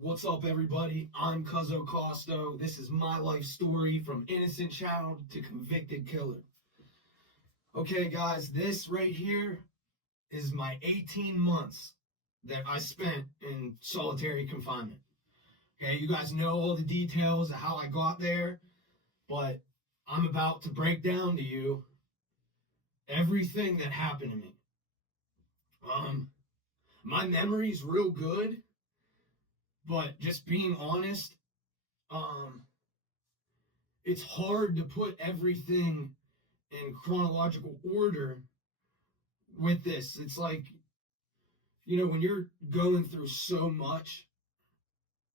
What's up, everybody? I'm Cuzzo Costo. This is my life story from innocent child to convicted killer. Okay, guys, this right here is my 18 months that I spent in solitary confinement. Okay, you guys know all the details of how I got there, but I'm about to break down to you everything that happened to me. My memory's real good, but just being honest, it's hard to put everything in chronological order with this. It's like, when you're going through so much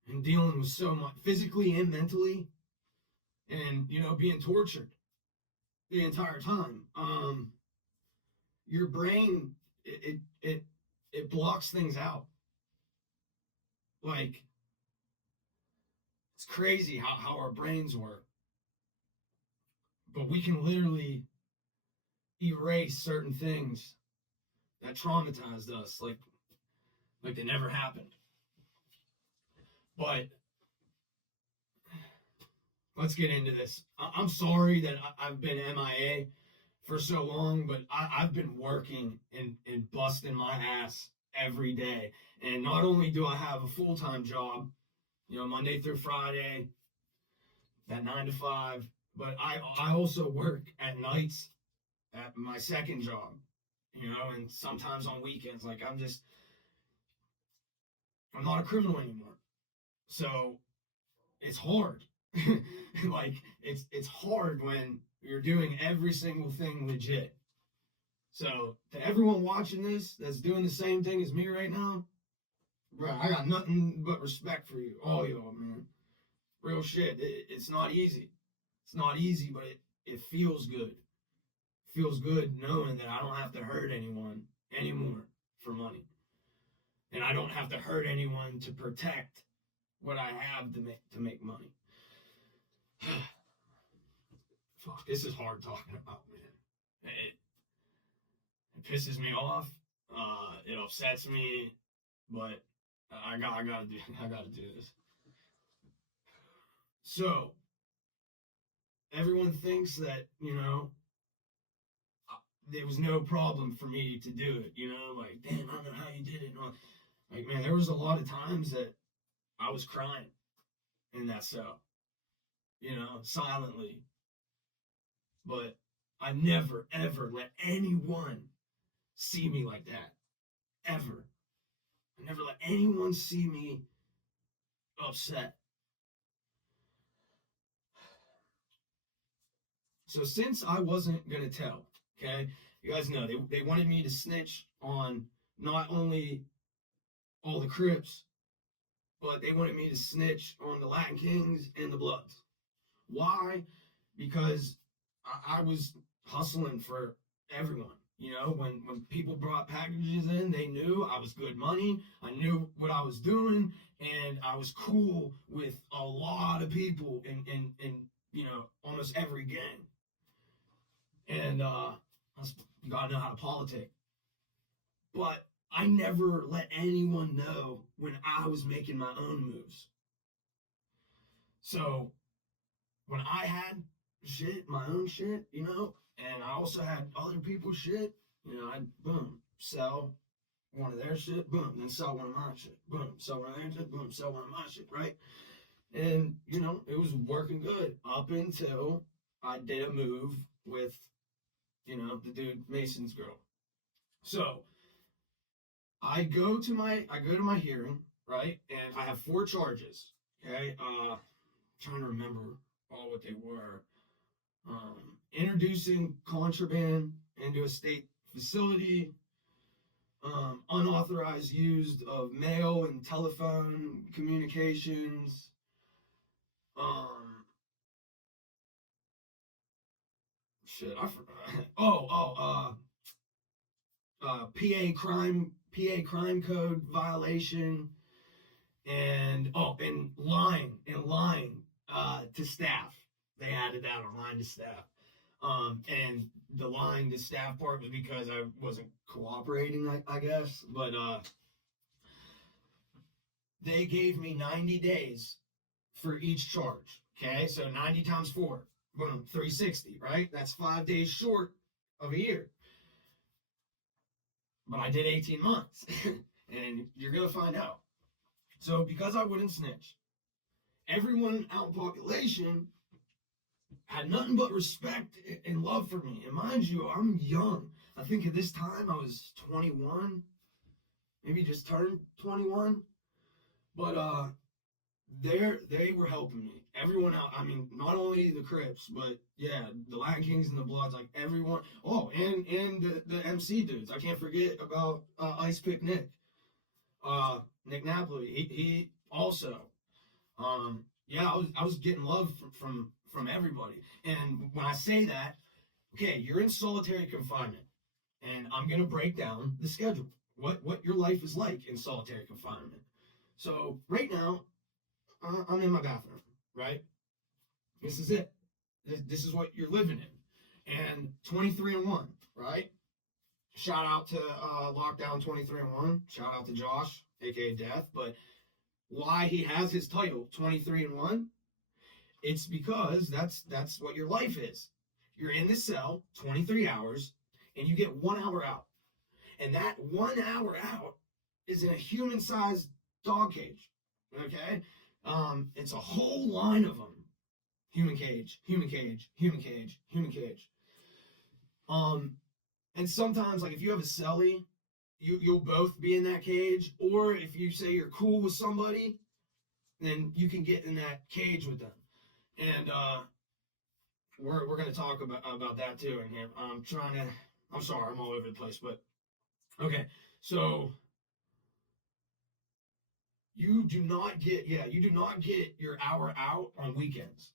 and dealing with so much physically and mentally, and being tortured the entire time, your brain it blocks things out. Like, it's crazy how our brains work, but we can literally erase certain things that traumatized us, like they never happened. But let's get into this. I'm sorry that I've been MIA for so long, but I've been working and busting my ass every day. And not only do I have a full-time job, Monday through Friday, that 9 to 5, but I also work at nights at my second job, and sometimes on weekends. Like, I'm not a criminal anymore. So it's hard. Like, it's hard when you're doing every single thing legit. So to everyone watching this that's doing the same thing as me right now, bro, I got nothing but respect for you, all y'all, man. Real shit. It's not easy. It's not easy, but it feels good. It feels good knowing that I don't have to hurt anyone anymore for money. And I don't have to hurt anyone to protect what I have to make money. Fuck, this is hard talking about, man. It pisses me off. It upsets me, but I gotta do this. So everyone thinks that there was no problem for me to do it. Like, damn, I don't know how you did it. Like, man, there was a lot of times that I was crying in that cell, silently. But I never, ever let anyone see me like that. Ever. I never let anyone see me upset. So since I wasn't going to tell, okay, you guys know, they wanted me to snitch on not only all the Crips, but they wanted me to snitch on the Latin Kings and the Bloods. Why? Because I was hustling for everyone. When people brought packages in, they knew I was good money. I knew what I was doing, and I was cool with a lot of people in almost every gang. And you gotta know how to politic. But I never let anyone know when I was making my own moves. So when I had shit, my own shit, and I also had other people's shit, I'd boom, sell one of their shit, boom, then sell one of my shit, boom, sell one of their shit, boom, sell one of my shit, right? And it was working good up until I did a move with the dude Mason's girl. So I go to my hearing, right? And I have 4 charges. Okay, trying to remember all what they were. Introducing contraband into a state facility, unauthorized use of mail and telephone communications, shit, I forgot. PA crime code violation, and lying to staff. They added that on lying to staff. And the lying to staff part was because I wasn't cooperating, I guess. But they gave me 90 days for each charge. Okay, so 90 times 4, boom, 360, right? That's 5 days short of a year. But I did 18 months, and you're going to find out. So because I wouldn't snitch, everyone out in population had nothing but respect and love for me. And mind you, I'm young. I think at this time I was 21, maybe just turned 21. But they were helping me. Everyone out. I mean, not only the Crips, but yeah, the Latin Kings and the Bloods, like everyone. Oh, and the MC dudes. I can't forget about Ice Pick Nick. Nick Napoli. He also. Yeah, I was getting love from everybody. And when I say that, okay, you're in solitary confinement, and I'm gonna break down the schedule. What your life is like in solitary confinement. So right now, I'm in my bathroom, right? This is it. This is what you're living in. And 23-1, right? Shout out to Lockdown 23-1. Shout out to Josh, aka Death. But why he has his title 23-1? It's because that's what your life is. You're in the cell 23 hours, and you get 1 hour out. And that 1 hour out is in a human-sized dog cage. Okay? It's a whole line of them. Human cage, human cage, human cage, human cage. And sometimes, like if you have a cellie, you'll both be in that cage, or if you say you're cool with somebody, then you can get in that cage with them. And we're gonna talk about that too. And I'm sorry, I'm all over the place, but okay. So you do not get your hour out on weekends.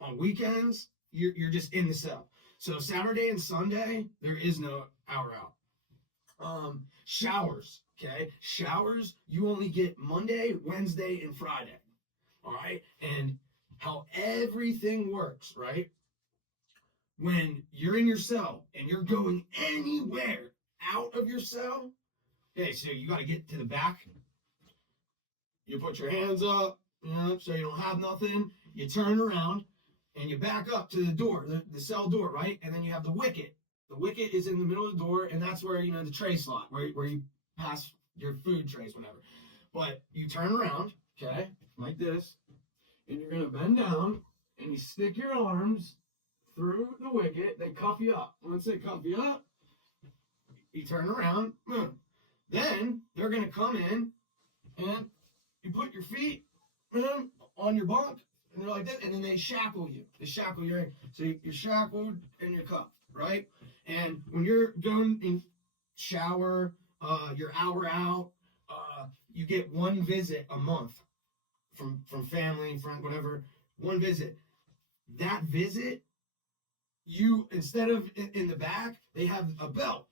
On weekends, you're just in the cell. So Saturday and Sunday, there is no hour out. Showers, okay? Showers, you only get Monday, Wednesday, and Friday. All right? And how everything works, right? When you're in your cell and you're going anywhere out of your cell, okay, so you got to get to the back. You put your hands up, so you don't have nothing. You turn around and you back up to the door, the cell door, right? And then you have the wicket. The wicket is in the middle of the door, and that's where, the tray slot, where you pass your food trays, whatever. But you turn around, okay, like this, and you're going to bend down, and you stick your arms through the wicket. They cuff you up. Once they cuff you up, you turn around, boom. Then they're going to come in, and you put your feet on your bunk, and they're like that, and then they shackle you. They shackle your hand. So you're shackled and you're cuffed, right? And when you're going in shower, your hour out, you get one visit a month from family, friend, whatever. One visit. That visit, you, instead of in the back, they have a belt,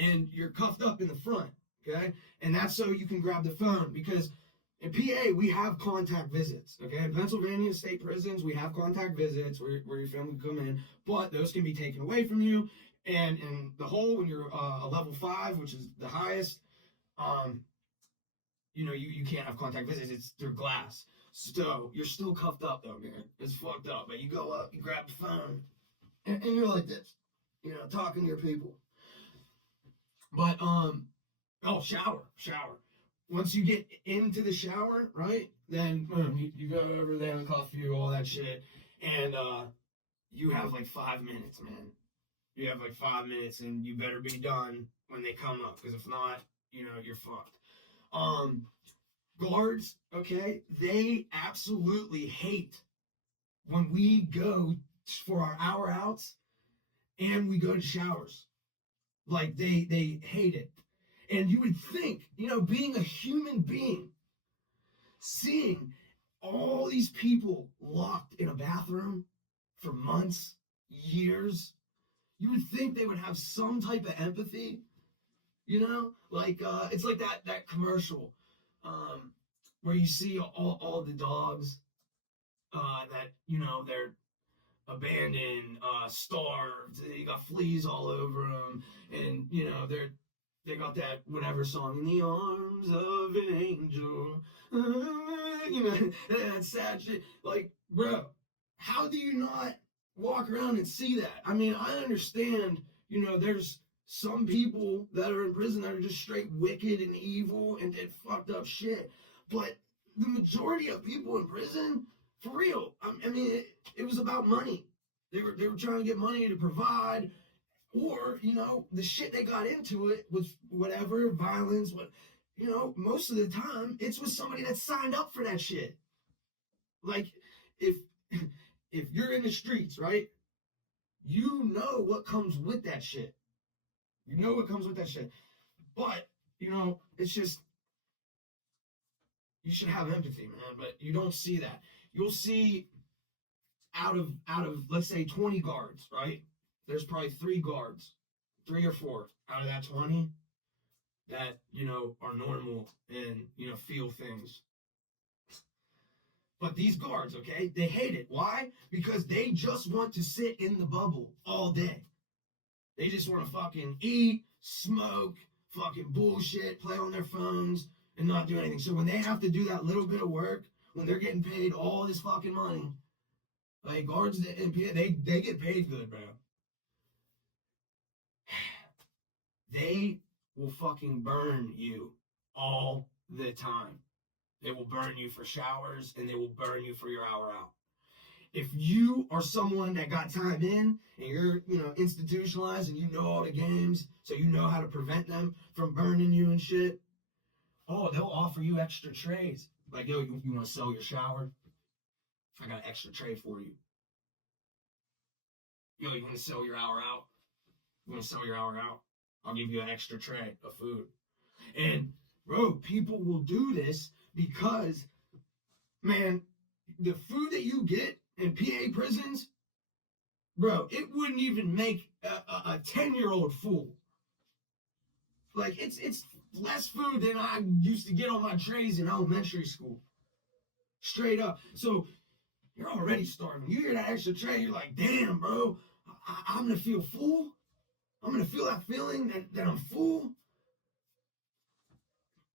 and you're cuffed up in the front, okay? And that's so you can grab the phone, because in PA, we have contact visits, okay? In Pennsylvania state prisons, we have contact visits where your family can come in, but those can be taken away from you. And in the hole, when you're a level 5, which is the highest, you can't have contact visits. It's through glass. So you're still cuffed up, though, man. It's fucked up. But you go up, you grab the phone, and you're like this, talking to your people. But, shower. Once you get into the shower, right, then you go over there and cuff you, all that shit, and you have like 5 minutes, man. You have like 5 minutes, and you better be done when they come up, because if not, you're fucked. Guards, okay, they absolutely hate when we go for our hour outs and we go to showers. Like, they hate it. And you would think, being a human being, seeing all these people locked in a bathroom for months, years, you would think they would have some type of empathy, Like, it's like that commercial where you see all the dogs that, they're abandoned, starved, you got fleas all over them, and, they're they got that whatever song, in the arms of an angel, you know, that sad shit. Like, bro, how do you not walk around and see that? I mean, I understand, you know, there's some people that are in prison that are just straight wicked and evil and did fucked up shit. But the majority of people in prison, for real, I mean, it was about money. They were trying to get money to provide, or, you know, the shit they got into it was whatever, violence, what, you know, most of the time, it's with somebody that signed up for that shit. Like, if if you're in the streets, right, you know what comes with that shit. You know what comes with that shit. But, you know, it's just, you should have empathy, man, but you don't see that. You'll see out of let's say 20 guards, right? There's probably 3 guards, 3 or 4 out of that 20 that, you know, are normal and, you know, feel things. But these guards, okay, they hate it. Why? Because they just want to sit in the bubble all day. They just want to fucking eat, smoke, fucking bullshit, play on their phones, and not do anything. So when they have to do that little bit of work, when they're getting paid all this fucking money, like guards and they get paid good, bro. They will fucking burn you all the time. They will burn you for showers, and they will burn you for your hour out. If you are someone that got time in and you're, you know, institutionalized and you know all the games, so you know how to prevent them from burning you and shit, oh, they'll offer you extra trays. Like, yo, you want to sell your shower? I got an extra tray for you. Yo, you want to sell your hour out? You want to sell your hour out? I'll give you an extra tray of food. And, bro, people will do this because, man, the food that you get in PA prisons, bro, it wouldn't even make a 10-year-old full. Like, it's less food than I used to get on my trays in elementary school. Straight up. So, you're already starving. You hear that extra tray, you're like, damn, bro, I'm going to feel full. I'm going to feel that feeling that I'm full.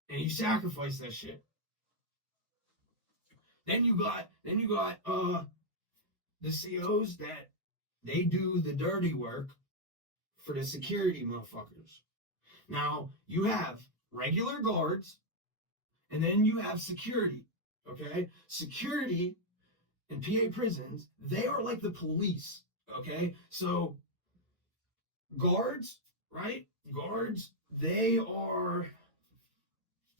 And you sacrifice that shit. Then you got the COs that they do the dirty work for the security motherfuckers. Now, you have regular guards, and then you have security, okay? Security in PA prisons, they are like the police, okay? So, guards, right? Guards, they're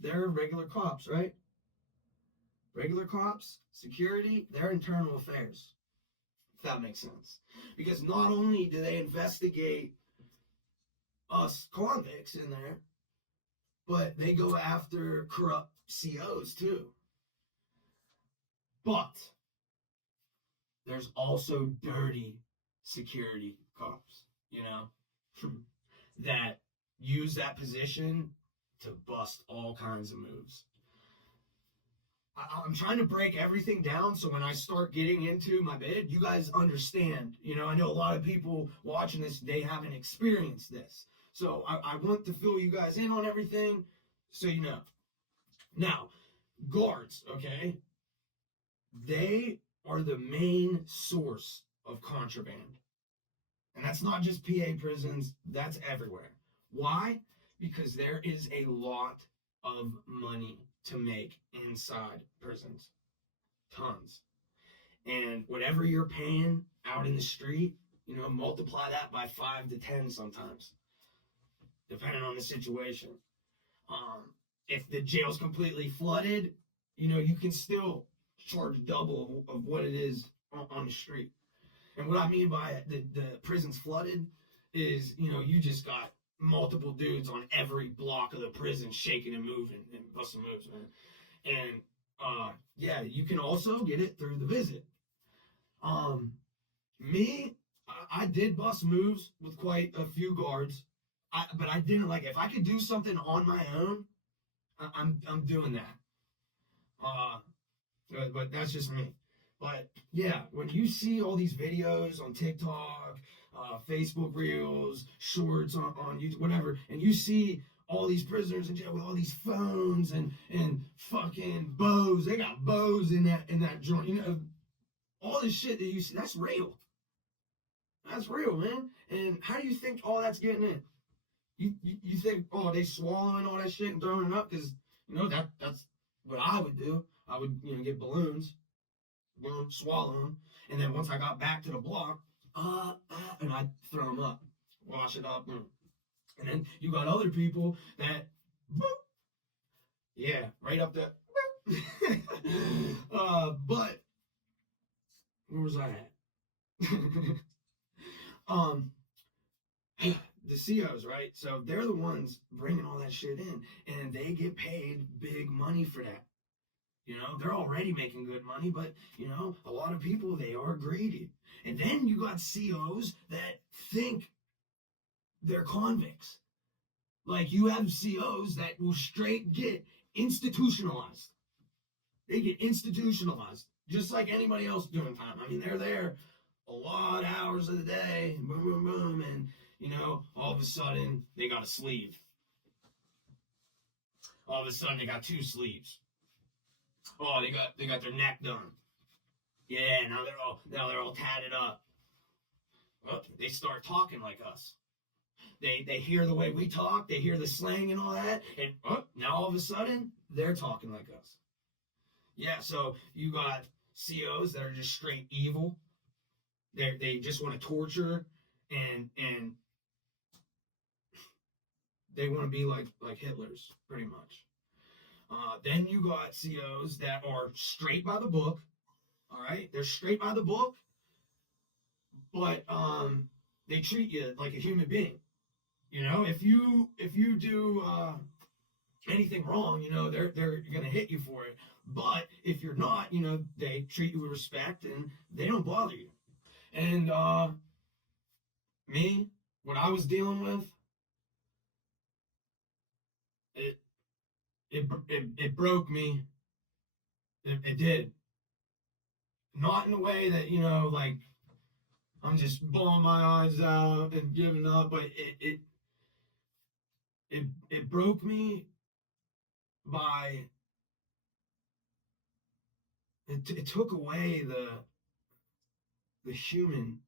regular cops, right? Regular cops, security, they're internal affairs, if that makes sense. Because not only do they investigate us convicts in there, but they go after corrupt COs too. But there's also dirty security cops, you know, that use that position to bust all kinds of moves. I'm trying to break everything down so when I start getting into my bid, you guys understand. You know, I know a lot of people watching this, they haven't experienced this. So I want to fill you guys in on everything so you know. Now, guards, okay? They are the main source of contraband. And that's not just PA prisons, that's everywhere. Why? Because there is a lot of money to make inside prisons. Tons. And whatever you're paying out in the street, you know, multiply that by 5 to 10 sometimes, depending on the situation. If the jail's completely flooded, you know, you can still charge double of what it is on the street. And what I mean by the prison's flooded is, you know, you just got multiple dudes on every block of the prison shaking and moving and busting moves, man. And yeah, you can also get it through the visit. I did bust moves with quite a few guards, but I didn't like it. If I could do something on my own, I'm doing that. But that's just me. But yeah, when you see all these videos on TikTok, Facebook Reels, Shorts on YouTube, whatever, and you see all these prisoners in jail with all these phones and fucking bows. They got bows in that joint. You know, all this shit that you see, that's real. That's real, man. And how do you think all that's getting in? You think, oh, they swallowing all that shit and throwing it up? Because, you know, that's what I would do. I would, you know, get balloons, swallow them. And then once I got back to the block, and I'd throw them up, wash it up. And then you got other people that, boop, yeah, right up there. But where was I at? The COs, right? So they're the ones bringing all that shit in, and they get paid big money for that. You know, they're already making good money, but, you know, a lot of people, they are greedy. And then you got COs that think they're convicts. Like, you have COs that will straight get institutionalized. They get institutionalized, just like anybody else doing time. I mean, they're there a lot of hours of the day, boom, boom, boom, and, you know, all of a sudden, they got a sleeve. All of a sudden, they got 2 sleeves. Oh, they got their neck done. Yeah, now they're all tatted up. Well, they start talking like us. They hear the way we talk, they hear the slang and all that, and now all of a sudden, they're talking like us. Yeah, so you got COs that are just straight evil. They just want to torture, and they want to be like Hitler's, pretty much. Then you got COs that are straight by the book. All right, they're straight by the book, but they treat you like a human being. You know, if you do anything wrong, you know, they're gonna hit you for it. But if you're not, you know, they treat you with respect and they don't bother you. And me, what I was dealing with, it broke me. It did. Not in a way that, you know, like I'm just bawling my eyes out and giving up, but it broke me by it took away the human,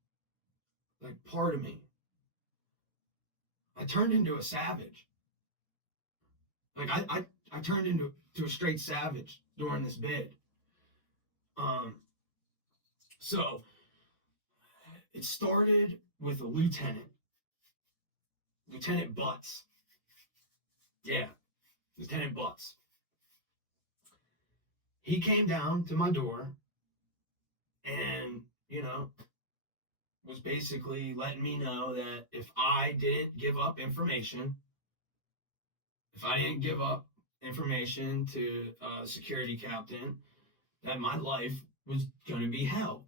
like, part of me. I turned into a savage. Like I turned into a straight savage during this bid. So it started with a Lieutenant Butts. Yeah, Lieutenant Butts. He came down to my door and, you know, was basically letting me know that if I didn't give up information, to a security captain, that my life was going to be hell.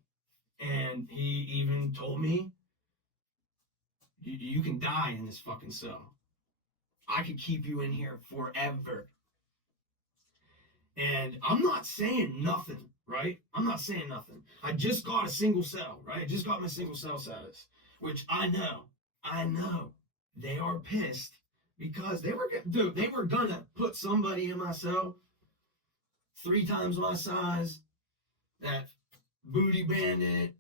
And he even told me, you can die in this fucking cell. I could keep you in here forever. And I'm not saying nothing, right? I'm not saying nothing. I just got a single cell, right? I just got my single cell status, which I know they are pissed because they were gonna put somebody in my cell 3 times my size, that booty bandit,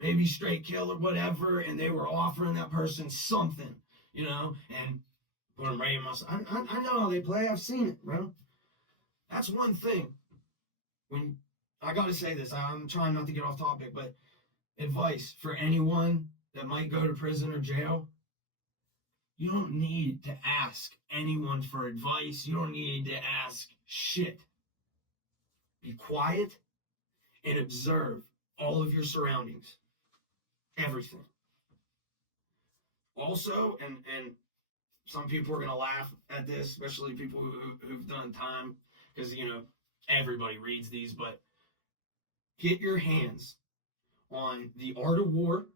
maybe straight killer, whatever, and they were offering that person something, you know, and put them right in my cell. I know how they play. I've seen it, bro. That's one thing. When I gotta say this, I'm trying not to get off topic, but advice for anyone that might go to prison or jail: you don't need to ask anyone for advice. You don't need to ask shit. Be quiet and observe all of your surroundings, everything. Also, and some people are gonna laugh at this, especially people who've done time, because, you know, everybody reads these, but get your hands on The Art of War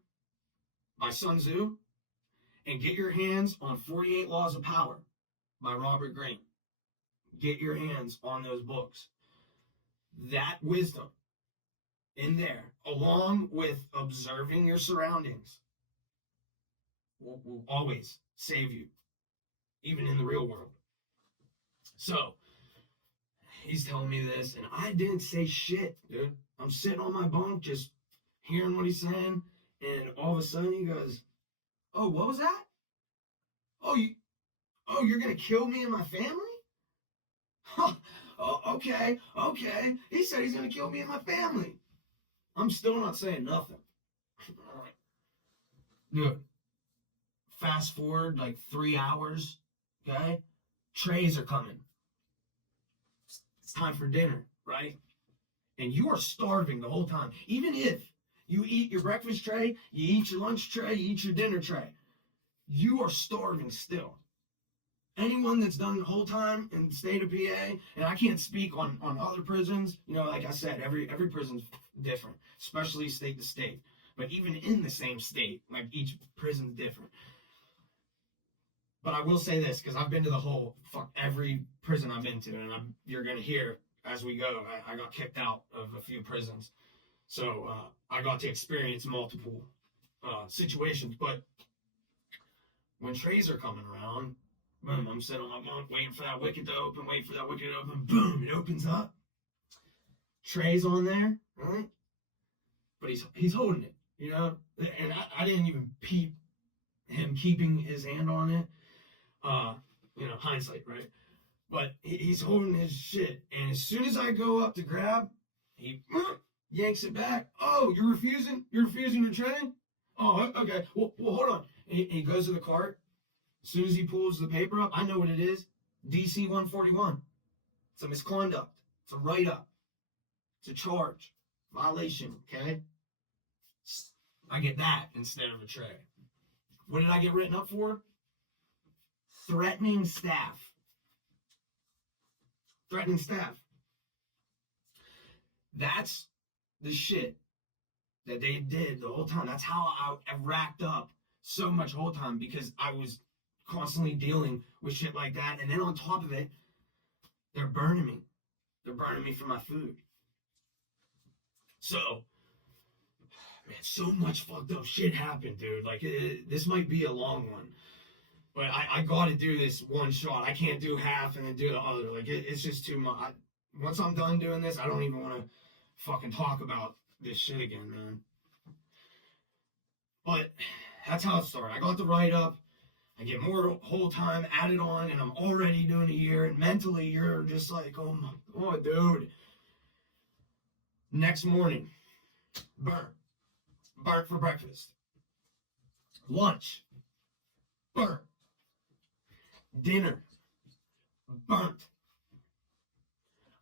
by Sun Tzu, and get your hands on 48 Laws of Power by Robert Greene. Get your hands on those books. That wisdom in there, along with observing your surroundings, will always save you. even in the real world. So he's telling me this, and I didn't say shit, dude. I'm sitting on my bunk, just hearing what he's saying, and all of a sudden he goes, "Oh, what was that? Oh, you're gonna kill me and my family? Huh. Oh, okay. He said he's gonna kill me and my family." I'm still not saying nothing. All right. Dude, fast forward like 3 hours, okay? Trays are coming. It's time for dinner, right? And you are starving the whole time. Even if you eat your breakfast tray, you eat your lunch tray, you eat your dinner tray, you are starving still. Anyone that's done the whole time in the state of PA, and I can't speak on other prisons, you know, like I said, every prison's different, especially state to state. But even in the same state, like each prison's different. But I will say this, because I've been to every prison I've been to, and you're going to hear as we go, I got kicked out of a few prisons. So I got to experience multiple situations. But when trays are coming around, boom, I'm sitting on my bunk waiting for that wicket to open, boom, it opens up. Tray's on there, right? But he's holding it, you know? And I didn't even peep him keeping his hand on it. You know, hindsight, right? But he's holding his shit. And as soon as I go up to grab, he yanks it back. "Oh, you're refusing? You're refusing your tray? Oh, okay. Well, hold on." And he goes to the cart. As soon as he pulls the paper up, I know what it is. DC 141. It's a misconduct. It's a write-up. It's a charge. Violation, okay? I get that instead of a tray. What did I get written up for? Threatening staff. Threatening staff. That's the shit that they did the whole time. That's how I racked up so much whole time, because I was constantly dealing with shit like that. And then on top of it, they're burning me. They're burning me for my food. So, man, so much fucked up shit happened, dude. Like, this might be a long one. But I got to do this one shot. I can't do half and then do the other. Like, it's just too much. Once I'm done doing this, I don't even want to fucking talk about this shit again, man. But that's how it started. I got the write-up. I get more whole time added on, and I'm already doing a year. And mentally, you're just like, oh, dude. Next morning, burnt for breakfast. Lunch, burnt. Dinner, burnt.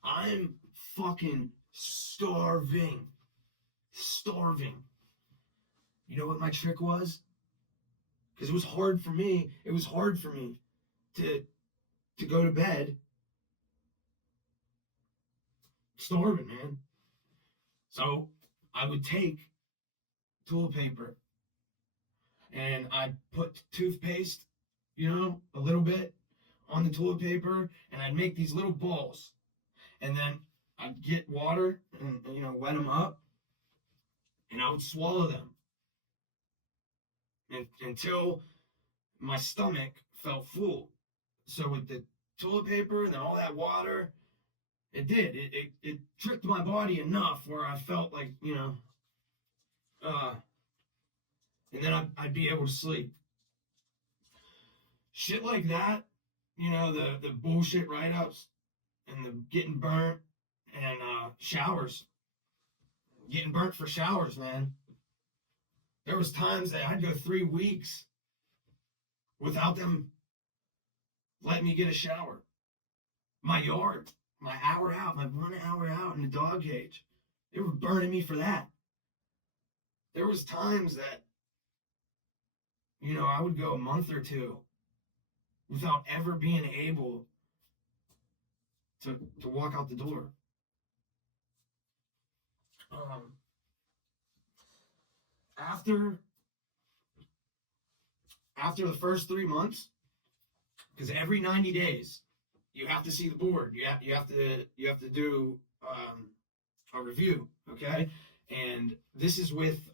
I'm fucking starving. You know what my trick was? Because it was hard for me. It was hard for me to go to bed starving, man. So I would take toilet paper and I'd put toothpaste, you know, a little bit on the toilet paper, and I'd make these little balls. And then I'd get water and you know, wet them up, and I would swallow them until my stomach felt full. So with the toilet paper and then all that water, it tricked my body enough where I felt like, you know, and then I'd be able to sleep. Shit like that, you know, the bullshit write-ups and the getting burnt and showers. Getting burnt for showers, man. There was times that I'd go 3 weeks without them letting me get a shower. My yard, my 1 hour out in the dog cage, they were burning me for that. There was times that, you know, I would go a month or two without ever being able to walk out the door. After the first 3 months, because every 90 days you have to see the board. You have to do a review, okay? And this is with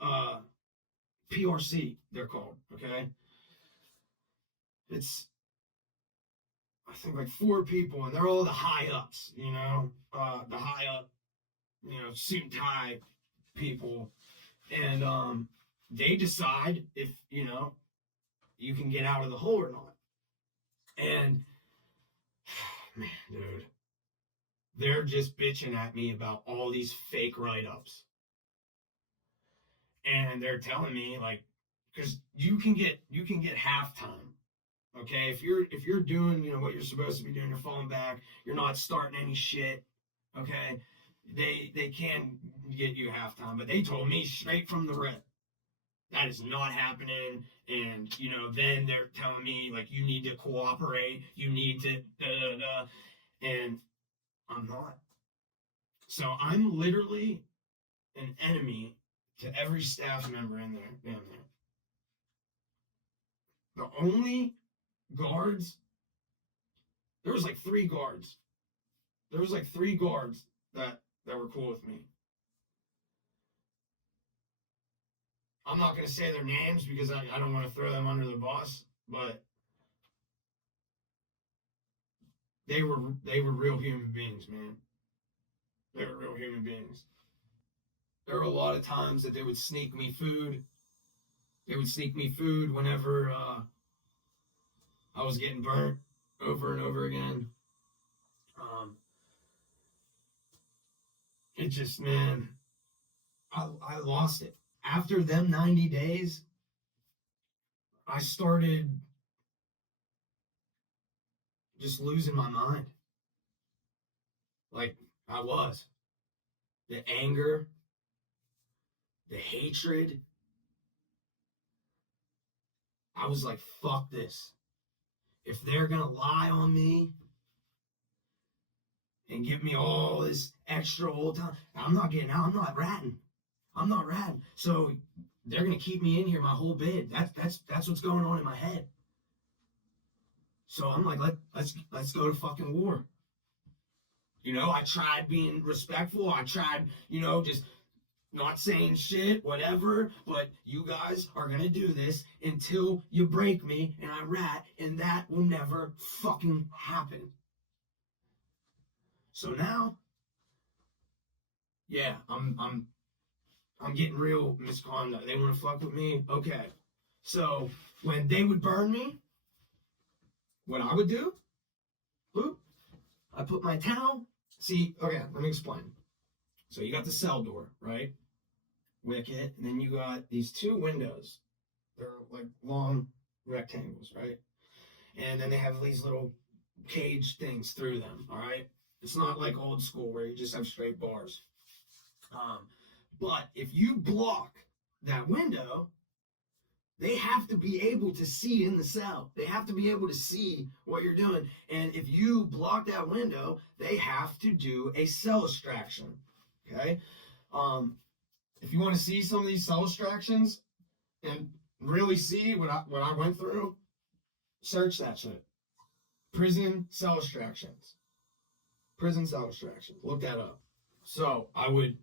PRC, they're called, okay? It's I think like 4 people, and they're all the high ups, the high up, suit and tie people, and they decide if you can get out of the hole or not. And man, dude, they're just bitching at me about all these fake write-ups, and they're telling me like, because you can get halftime. Okay, if you're doing what you're supposed to be doing, you're falling back, you're not starting any shit. Okay, they can get you halftime, but they told me straight from the rip that is not happening. And then they're telling me like, you need to cooperate, you need to da da da, and I'm not. So I'm literally an enemy to every staff member in there down there. The only guards, there was like 3 guards. There was like 3 guards that were cool with me. I'm not going to say their names because I don't want to throw them under the bus, but they were real human beings, man. They were real human beings. There were a lot of times that they would sneak me food. They would sneak me food whenever I was getting burnt over and over again. It just, man, I lost it. After them 90 days, I started just losing my mind. Like I was. The anger, the hatred. I was like, fuck this. If they're gonna lie on me and give me all this extra old time, I'm not getting out. I'm not ratting. So they're gonna keep me in here my whole bid. That's what's going on in my head. So I'm like, let's go to fucking war. I tried being respectful. I tried, just not saying shit, whatever, but you guys are gonna do this until you break me and I rat, and that will never fucking happen. So now, yeah, I'm getting real misconduct. They want to fuck with me. Okay. So when they would burn me, what I would do, boop, I put my towel. See, okay, let me explain. So you got the cell door, right? Wicket, and then you got these 2 windows. They're like long rectangles, right? And then they have these little cage things through them, all right? It's not like old school where you just have straight bars. But if you block that window, they have to be able to see in the cell. They have to be able to see what you're doing. And if you block that window, they have to do a cell extraction, okay? If you want to see some of these cell extractions and really see what I went through, search that shit. Prison cell extractions. Prison cell extractions. Look that up. So I would,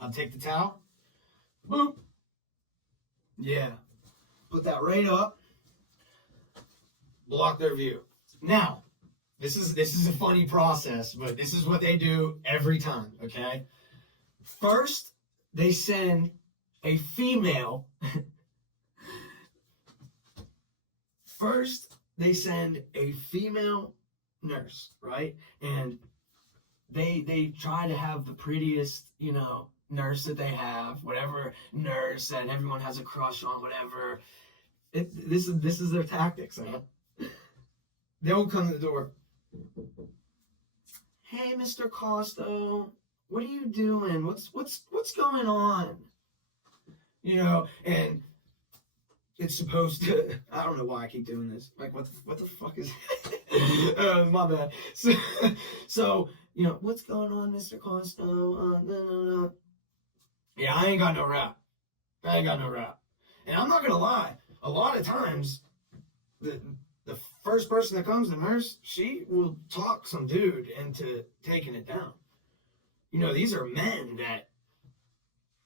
I'd take the towel, boop, yeah, put that right up, block their view. Now, this is a funny process, but this is what they do every time, okay? First, they send a female. First, they send a female nurse, right? And they try to have the prettiest, nurse that they have, whatever nurse that everyone has a crush on, whatever. This is their tactics, man. They'll come to the door. Hey, Mr. Costo, what are you doing? What's going on? And it's supposed to. I don't know why I keep doing this. Like, what the fuck is? My bad. So what's going on, Mr. Costo? No. Yeah, I ain't got no rap. And I'm not gonna lie. A lot of times, the first person that comes, the nurse, she will talk some dude into taking it down. These are men that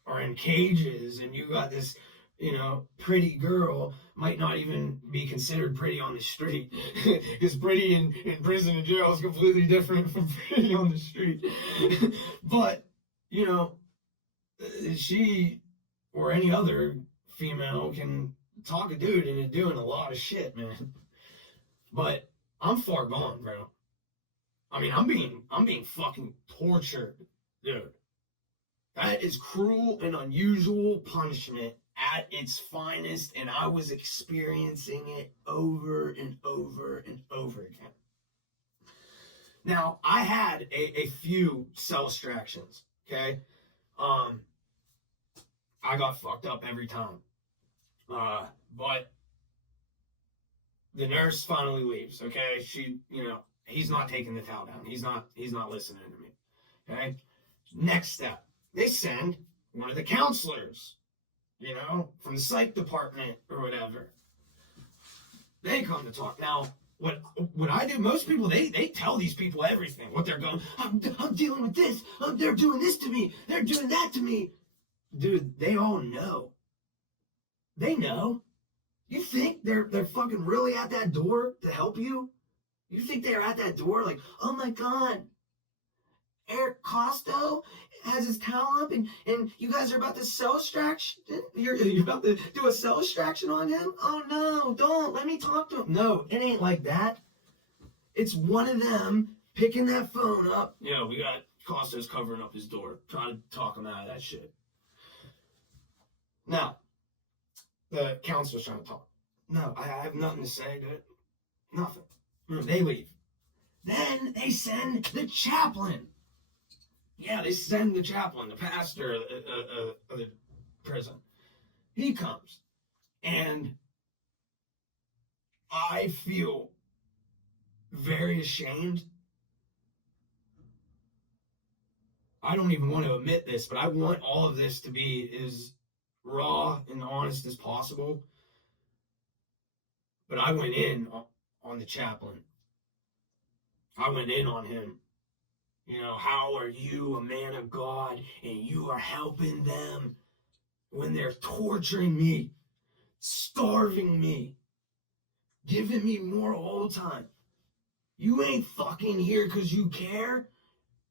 are in cages, and you got this, pretty girl might not even be considered pretty on the street. Because pretty in prison and jail is completely different from pretty on the street. But, she or any other female can talk a dude into doing a lot of shit, man. But I'm far gone, bro. I mean, I'm being fucking tortured, dude. That is cruel and unusual punishment at its finest, and I was experiencing it over and over and over again. Now, I had a few cell extractions, okay? I got fucked up every time. But the nurse finally leaves, okay? He's not taking the towel down. He's not listening to me, okay? Next step, they send one of the counselors, from the psych department or whatever. They come to talk. Now, what I do, most people, they tell these people everything, what they're going, I'm dealing with this, they're doing this to me, they're doing that to me. Dude, they all know. They know. You think they're fucking really at that door to help you? You think they're at that door like, oh my God, Eric Costo has his towel up and you guys are about to cell extraction? You're about to do a cell extraction on him? Oh no, don't. Let me talk to him. No, it ain't like that. It's one of them picking that phone up. We got Costo's covering up his door, trying to talk him out of that shit. Now, the counselor's trying to talk. No, I have nothing to say, dude. Nothing. They leave. Then they send the chaplain. Yeah, they send the chaplain, the pastor of the prison. He comes. And I feel very ashamed. I don't even want to admit this, but I want all of this to be as raw and honest as possible. But I went in on the chaplain. I went in on him. How are you, a man of God, and you are helping them when they're torturing me, starving me, giving me more old time? You ain't fucking here because you care.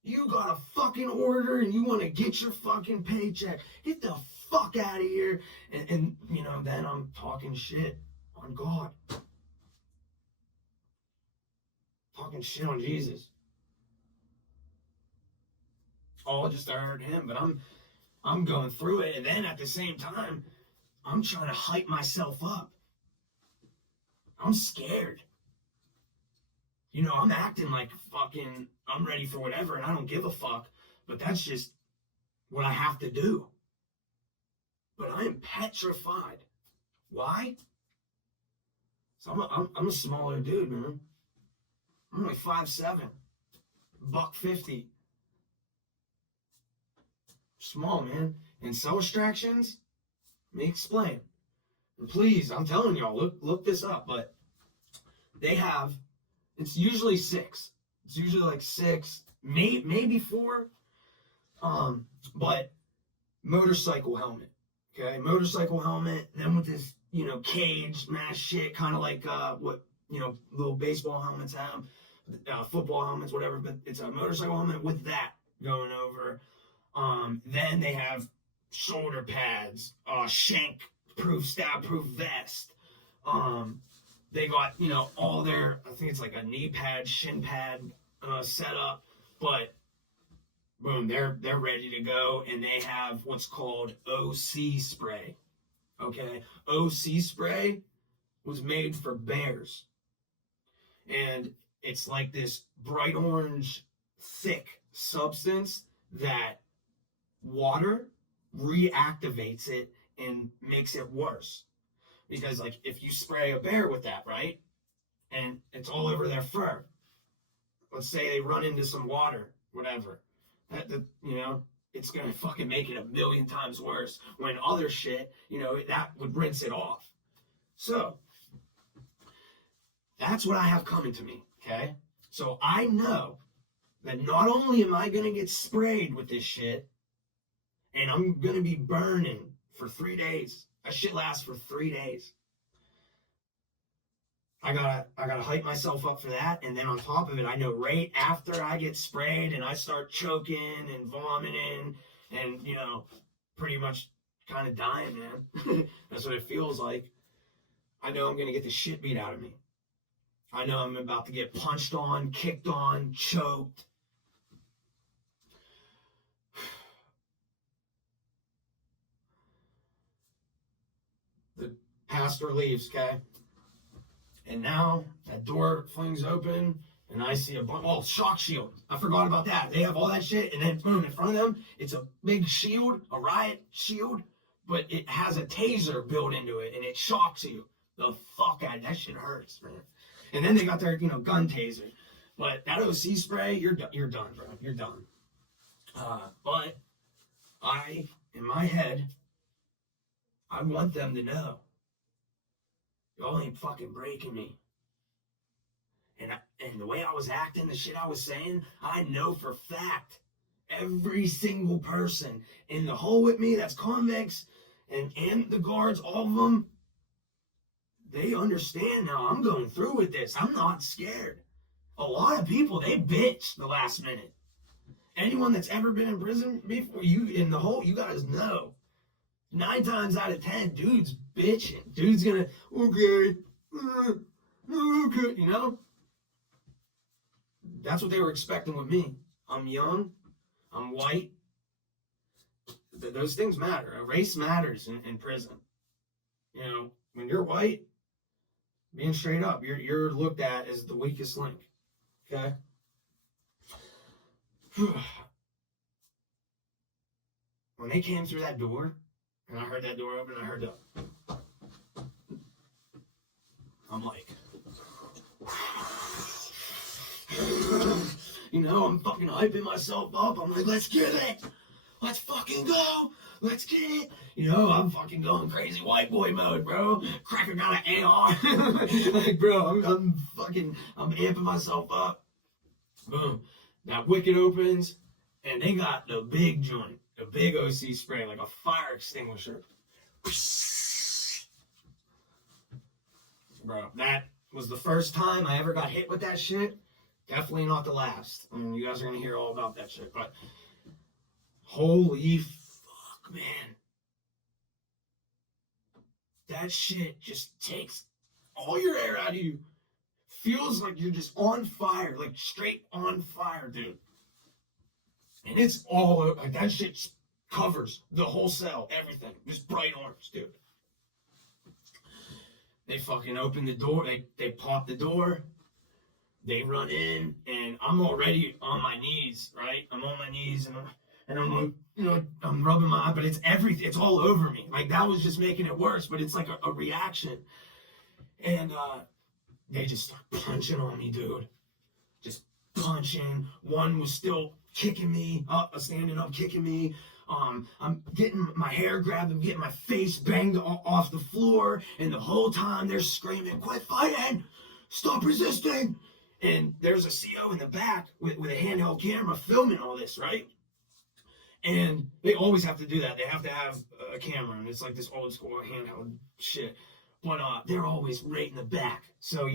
You got a fucking order and you want to get your fucking paycheck. Get the fuck out of here. And then I'm talking shit on God. Talking shit on Jesus. All just to hurt him, but I'm going through it, and then at the same time, I'm trying to hype myself up. I'm scared. I'm acting like fucking I'm ready for whatever, and I don't give a fuck, but that's just what I have to do. But I am petrified. Why? So I'm a smaller dude, man. I'm like 5'7", $150. Small, man. And cell extractions? Let me explain. And please, I'm telling y'all, look this up, but they have, it's usually 6. It's usually like 6, maybe 4. But motorcycle helmet. Okay, motorcycle helmet, then with this, cage mask shit, kind of like what, little baseball helmets have, football helmets, whatever, but it's a motorcycle helmet with that going over. Then they have shoulder pads, shank-proof, stab-proof vest. They got, all their, I think it's like a knee pad, shin pad set up, but boom, they're ready to go, and they have what's called OC spray. Okay, OC spray was made for bears, and it's like this bright orange, thick substance that water reactivates it and makes it worse. Because like if you spray a bear with that, right, and it's all over their fur, let's say they run into some water, whatever, it's gonna fucking make it a million times worse, when other shit, that would rinse it off. So that's what I have coming to me. Okay, so I know that not only am I gonna get sprayed with this shit, and I'm gonna be burning for 3 days, That shit lasts for 3 days. I gotta hype myself up for that, and then on top of it, I know right after I get sprayed and I start choking and vomiting and pretty much kind of dying, man. That's what it feels like. I know I'm gonna get the shit beat out of me. I know I'm about to get punched on, kicked on, choked. The pastor leaves, okay? And now that door flings open, and I see shock shield. I forgot about that. They have all that shit, and then boom, in front of them, it's a big shield, a riot shield, but it has a taser built into it, and it shocks you. The fuck out. That shit hurts, man. And then they got their, gun taser. But that OC spray, you're done, bro. You're done. But in my head, I want them to know. Y'all ain't fucking breaking me. And the way I was acting, the shit I was saying, I know for fact every single person in the hole with me that's convicts and the guards, all of them, they understand now I'm going through with this. I'm not scared. A lot of people, they bitch the last minute. Anyone that's ever been in prison before, you in the hole, you guys know. 9 times out of 10, dude's bitching. Dude's gonna, okay, That's what they were expecting with me. I'm young, I'm white. Those things matter. Race matters in prison. When you're white, being straight up, you're looked at as the weakest link. Okay? When they came through that door, and I heard that door open, I heard the... I'm like... I'm fucking hyping myself up. I'm like, let's get it. Let's fucking go. Let's get it. I'm fucking going crazy white boy mode, bro. Cracker got an AR. Like, bro, I'm amping myself up. Boom. That wicket opens, and they got the big joint, the big OC spray, like a fire extinguisher. Bro, that was the first time I ever got hit with that shit. Definitely not the last. You guys are going to hear all about that shit, but holy fuck, man. That shit just takes all your air out of you. Feels like you're just on fire, like straight on fire, dude. And it's all, like that shit covers the whole cell, everything. Just bright orange, dude. They fucking open the door, they pop the door. They run in, and I'm already on my knees, right? I'm on my knees, and I'm I'm rubbing my eye, but it's everything. It's all over me. Like, that was just making it worse, but it's like a reaction. And they just start punching on me, dude. Just punching. One was still kicking me up, standing up, kicking me. I'm getting my hair grabbed. I'm getting my face banged off the floor, and the whole time they're screaming, "Quit fighting! Stop resisting!" And there's a CO in the back with a handheld camera filming all this, right? And they always have to do that. They have to have a camera, and it's like this old school handheld shit. But they're always right in the back. So,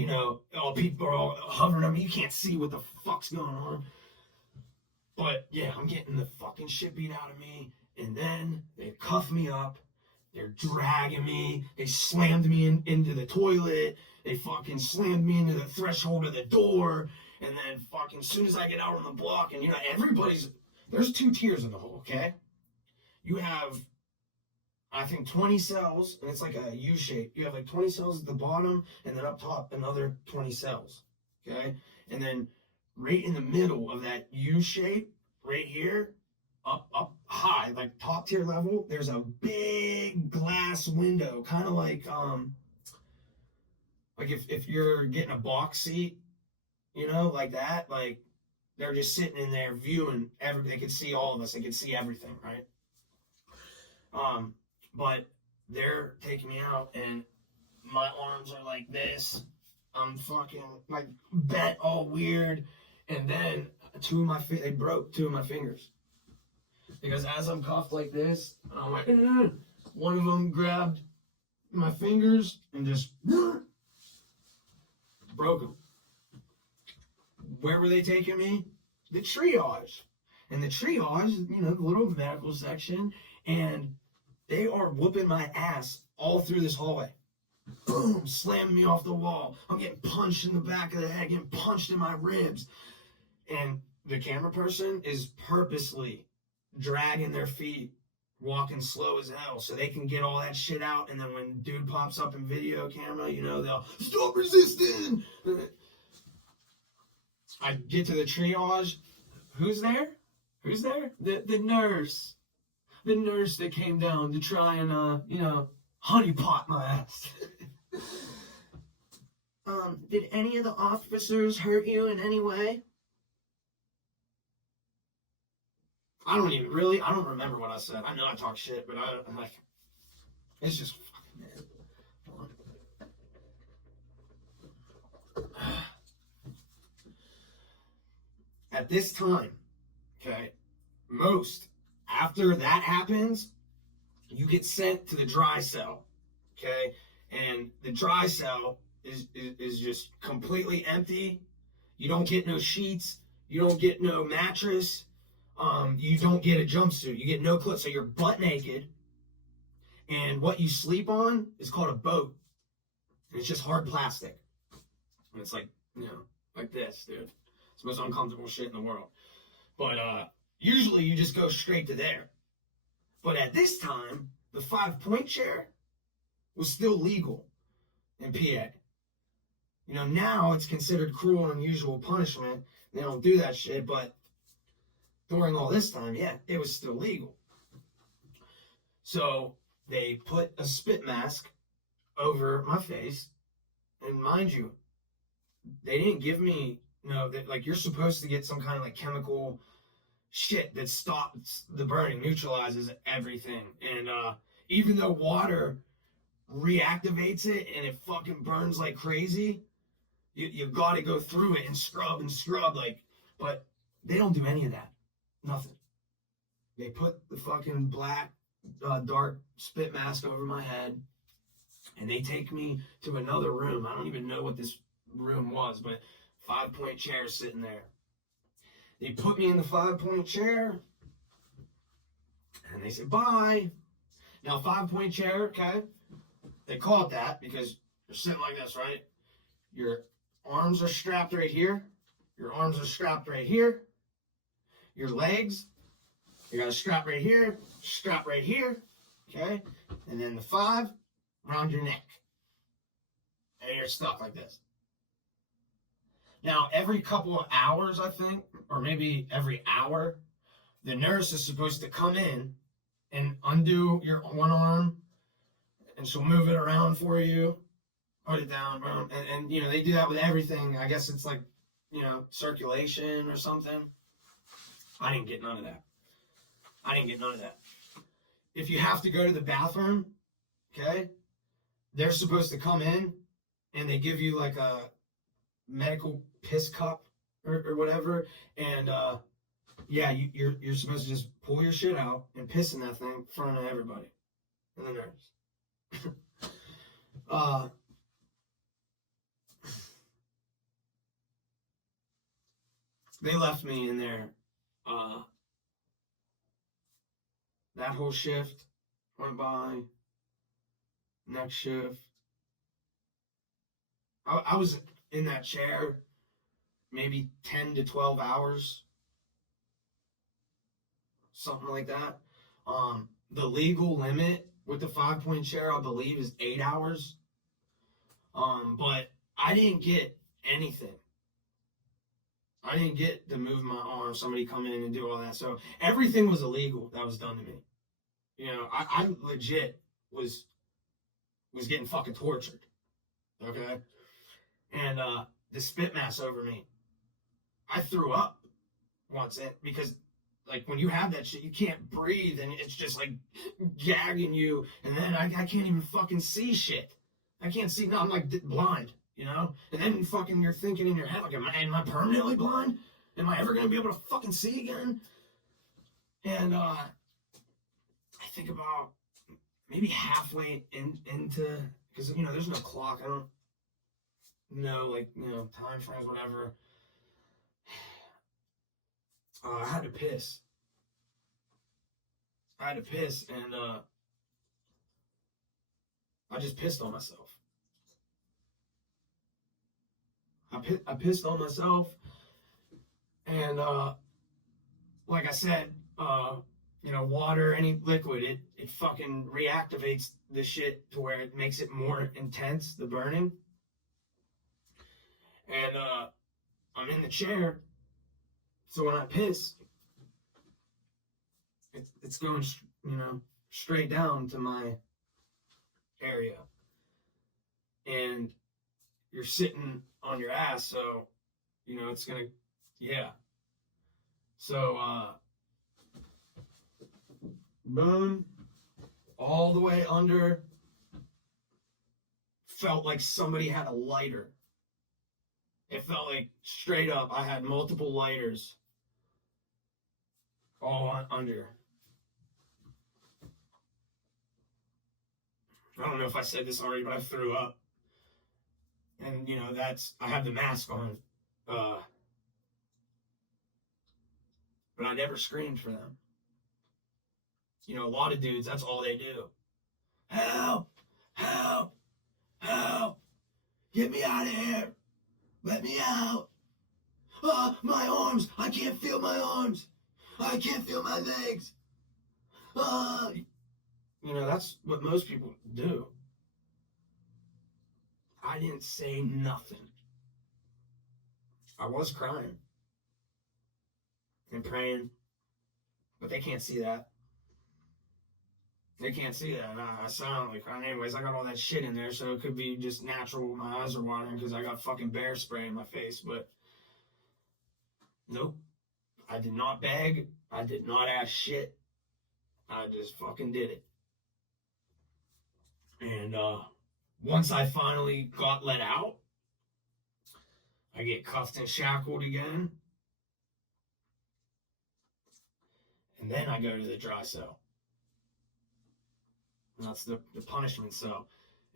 all people are all hovering on me. You can't see what the fuck's going on. But, yeah, I'm getting the fucking shit beat out of me. And then they cuff me up. They're dragging me. They slammed me into the toilet. They fucking slammed me into the threshold of the door. And then fucking as soon as I get out on the block, and there's 2 tiers in the hole, okay? You have, I think, 20 cells, and it's like a U shape. You have like 20 cells at the bottom, and then up top, another 20 cells, okay? And then right in the middle of that U shape, right here, up high, like top tier level, there's a big glass window, kind of like if you're getting a box seat, like that, like they're just sitting in there viewing everything. They could see all of us. They could see everything, right? But they're taking me out, and my arms are like this. I'm fucking like bent all weird, and then they broke 2 of my fingers. Because as I'm cuffed like this, I'm like, one of them grabbed my fingers and just broke them. Where were they taking me? The triage. And the triage, you know, the little medical section, and they are whooping my ass all through this hallway. Boom, slamming me off the wall. I'm getting punched in the back of the head, getting punched in my ribs. And the camera person is purposely dragging their feet, walking slow as hell, so they can get all that shit out. And then when dude pops up in video camera, you know, they'll stop resisting. I get to the triage. Who's there? Who's there? The nurse. The nurse that came down to try and, you know, honeypot my ass. Did any of the officers hurt you in any way? I don't remember what I said. I know I talk shit, but I'm like, it's just fucking, man. At this time, okay, after that happens, you get sent to the dry cell, okay? And the dry cell is just completely empty. You don't get no sheets. You don't get no mattress. You don't get a jumpsuit. You get no clothes. So you're butt naked. And what you sleep on is called a boat. And it's just hard plastic. And it's like, you know, like this, dude. It's the most uncomfortable shit in the world. But usually you just go straight to there. But at this time, the 5-point chair was still legal in PA. You know, now it's considered cruel and unusual punishment. They don't do that shit, but during all this time, yeah, it was still legal. So they put a spit mask over my face. And mind you, they didn't give me, like, you're supposed to get some kind of like chemical shit that stops the burning, neutralizes everything. And even though water reactivates it and it fucking burns like crazy, you got to go through it and scrub, like, but they don't do any of that. Nothing. They put the fucking black, dark spit mask over my head, and they take me to another room. I don't even know what this room was, but 5-point chair sitting there. They put me in the 5-point chair, and they said, bye. Now, 5-point chair, okay? They call it that because you're sitting like this, right? Your arms are strapped right here. Your arms are strapped right here. Your legs, you got a strap right here, okay? And then the 5 around your neck. And you're stuck like this. Now, every couple of hours, I think, or maybe every hour, the nurse is supposed to come in and undo your one arm, and she'll move it around for you, put it down, and you know, they do that with everything. I guess it's like, you know, circulation or something. I didn't get none of that. If you have to go to the bathroom, okay, they're supposed to come in and they give you like a medical piss cup or whatever, and yeah, you're supposed to just pull your shit out and piss in that thing in front of everybody and the nurse. They left me in there. That whole shift went by. Next shift. I was in that chair maybe 10 to 12 hours. Something like that. The legal limit with the 5-point chair, I believe, is 8 hours. But I didn't get anything. I didn't get to move my arm, somebody come in and do all that. So everything was illegal that was done to me. You know, I legit was getting fucking tortured. Okay? And the spit mask over me, I threw up once because, like, when you have that shit, you can't breathe, and it's just like gagging you, and then I can't even fucking see shit. I can't see, no, I'm like blind, you know? And then fucking you're thinking in your head, like, am I permanently blind? Am I ever gonna be able to fucking see again? And I think about maybe halfway into, because, there's no clock. I don't know, like, time frames, whatever. I had to piss. And I just pissed on myself. I pissed on myself, and like I said, water, any liquid, it fucking reactivates the shit to where it makes it more intense, the burning. And I'm in the chair, so when I piss, it's going, straight down to my area. And you're sitting on your ass, so, it's gonna, yeah. So, boom, all the way under. Felt like somebody had a lighter. It felt like straight up I had multiple lighters all under. I don't know if I said this already, but I threw up. And, I have the mask on. But I never screamed for them. A lot of dudes, that's all they do. Help! Help! Help! Get me out of here! Let me out! My arms! I can't feel my arms! I can't feel my legs! That's what most people do. I didn't say nothing. I was crying and praying, but they can't see that. They can't see that. And I sound like crying anyways. I got all that shit in there, so it could be just natural. My eyes are watering because I got fucking bear spray in my face. But nope, I did not beg. I did not ask shit. I just fucking did it. And once I finally got let out, I get cuffed and shackled again. And then I go to the dry cell. And that's the punishment cell.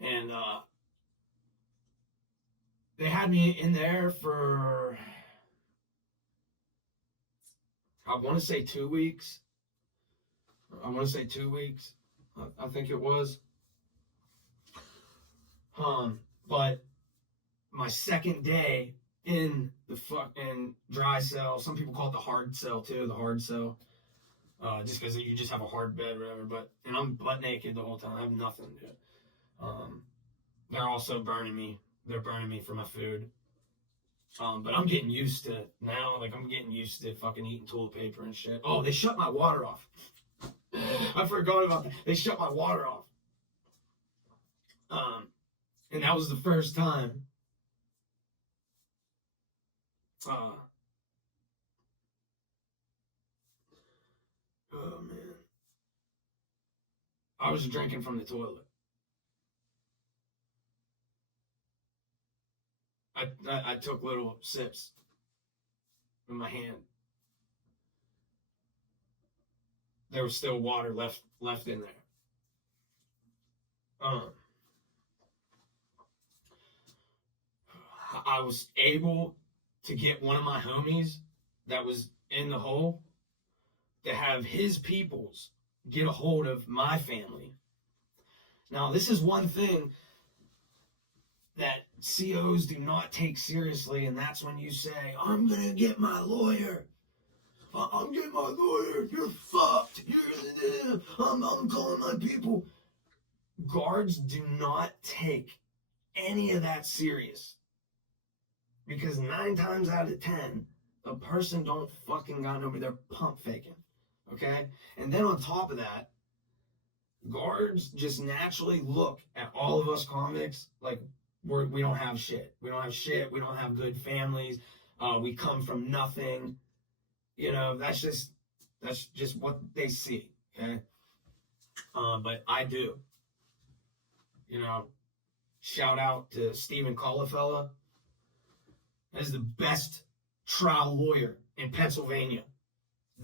And they had me in there for, I want to say 2 weeks. I think it was. But my second day in the fucking dry cell, some people call it the hard cell too, the hard cell. Just because you just have a hard bed or whatever, and I'm butt naked the whole time. I have nothing to do. They're also burning me. They're burning me for my food. But I'm getting used to now. Like, I'm getting used to fucking eating toilet paper and shit. Oh, they shut my water off. I forgot about that. They shut my water off. And that was the first time. Oh, man. I was drinking from the toilet. I took little sips in my hand. There was still water left in there. I was able to get one of my homies that was in the hole to have his peoples get a hold of my family. Now, this is one thing that COs do not take seriously, and that's when you say, I'm going to get my lawyer. I'm getting my lawyer. You're fucked. I'm calling my people. Guards do not take any of that serious. Because 9 times out of 10, a person don't fucking got nobody. They're pump faking. Okay? And then on top of that, guards just naturally look at all of us convicts like we don't have shit. We don't have shit. We don't have good families. We come from nothing. That's just what they see. Okay? But I do. Shout out to Stephen Colifella. That is the best trial lawyer in Pennsylvania.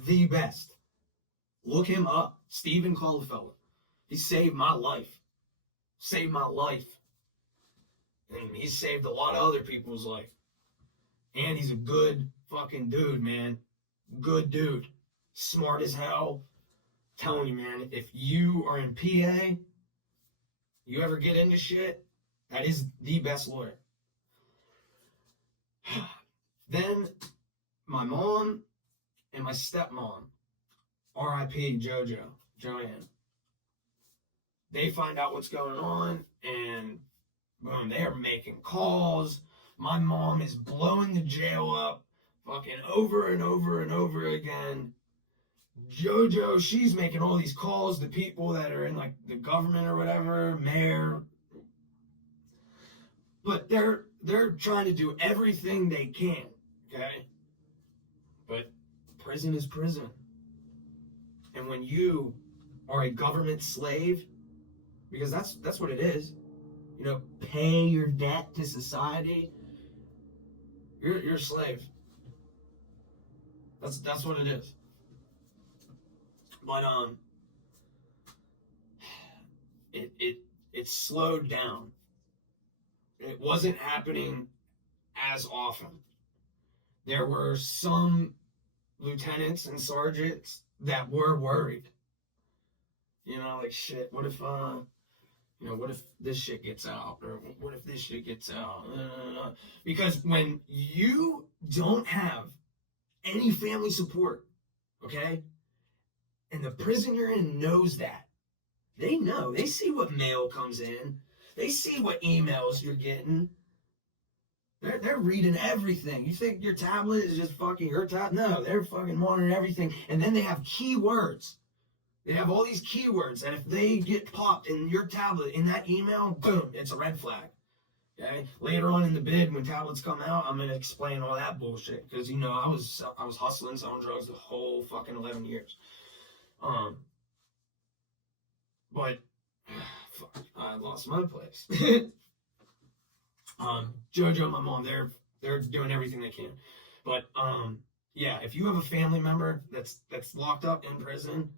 The best. Look him up. Stephen Colifella. He saved my life. Saved my life. And he saved a lot of other people's life. And he's a good fucking dude, man. Good dude. Smart as hell. Telling you, man, if you are in PA, you ever get into shit, that is the best lawyer. Then my mom and my stepmom, R.I.P. Joanne, they find out what's going on, and boom, they are making calls. My mom is blowing the jail up fucking over and over and over again. JoJo, she's making all these calls to people that are in like the government or whatever, mayor. But they're trying to do everything they can, okay? But prison is prison. And when you are a government slave, because that's what it is, you know, pay your debt to society, you're a slave. That's what it is. But it slowed down. It wasn't happening as often. There were some lieutenants and sergeants that were worried. You know, like, shit, what if what if this shit gets out? Or what if this shit gets out? Because when you don't have any family support, okay, and the prison you're in knows that, they know. They see what mail comes in. They see what emails you're getting. They're reading everything. You think your tablet is just fucking your tablet? No, they're fucking monitoring everything. And then they have keywords. They have all these keywords, and if they get popped in your tablet in that email, boom, it's a red flag. Okay? Later on in the bid, when tablets come out, I'm gonna explain all that bullshit, because you know I was hustling, selling drugs the whole fucking 11 years. But fuck, I lost my place. JoJo and my mom, they're doing everything they can. But yeah, if you have a family member that's locked up in prison,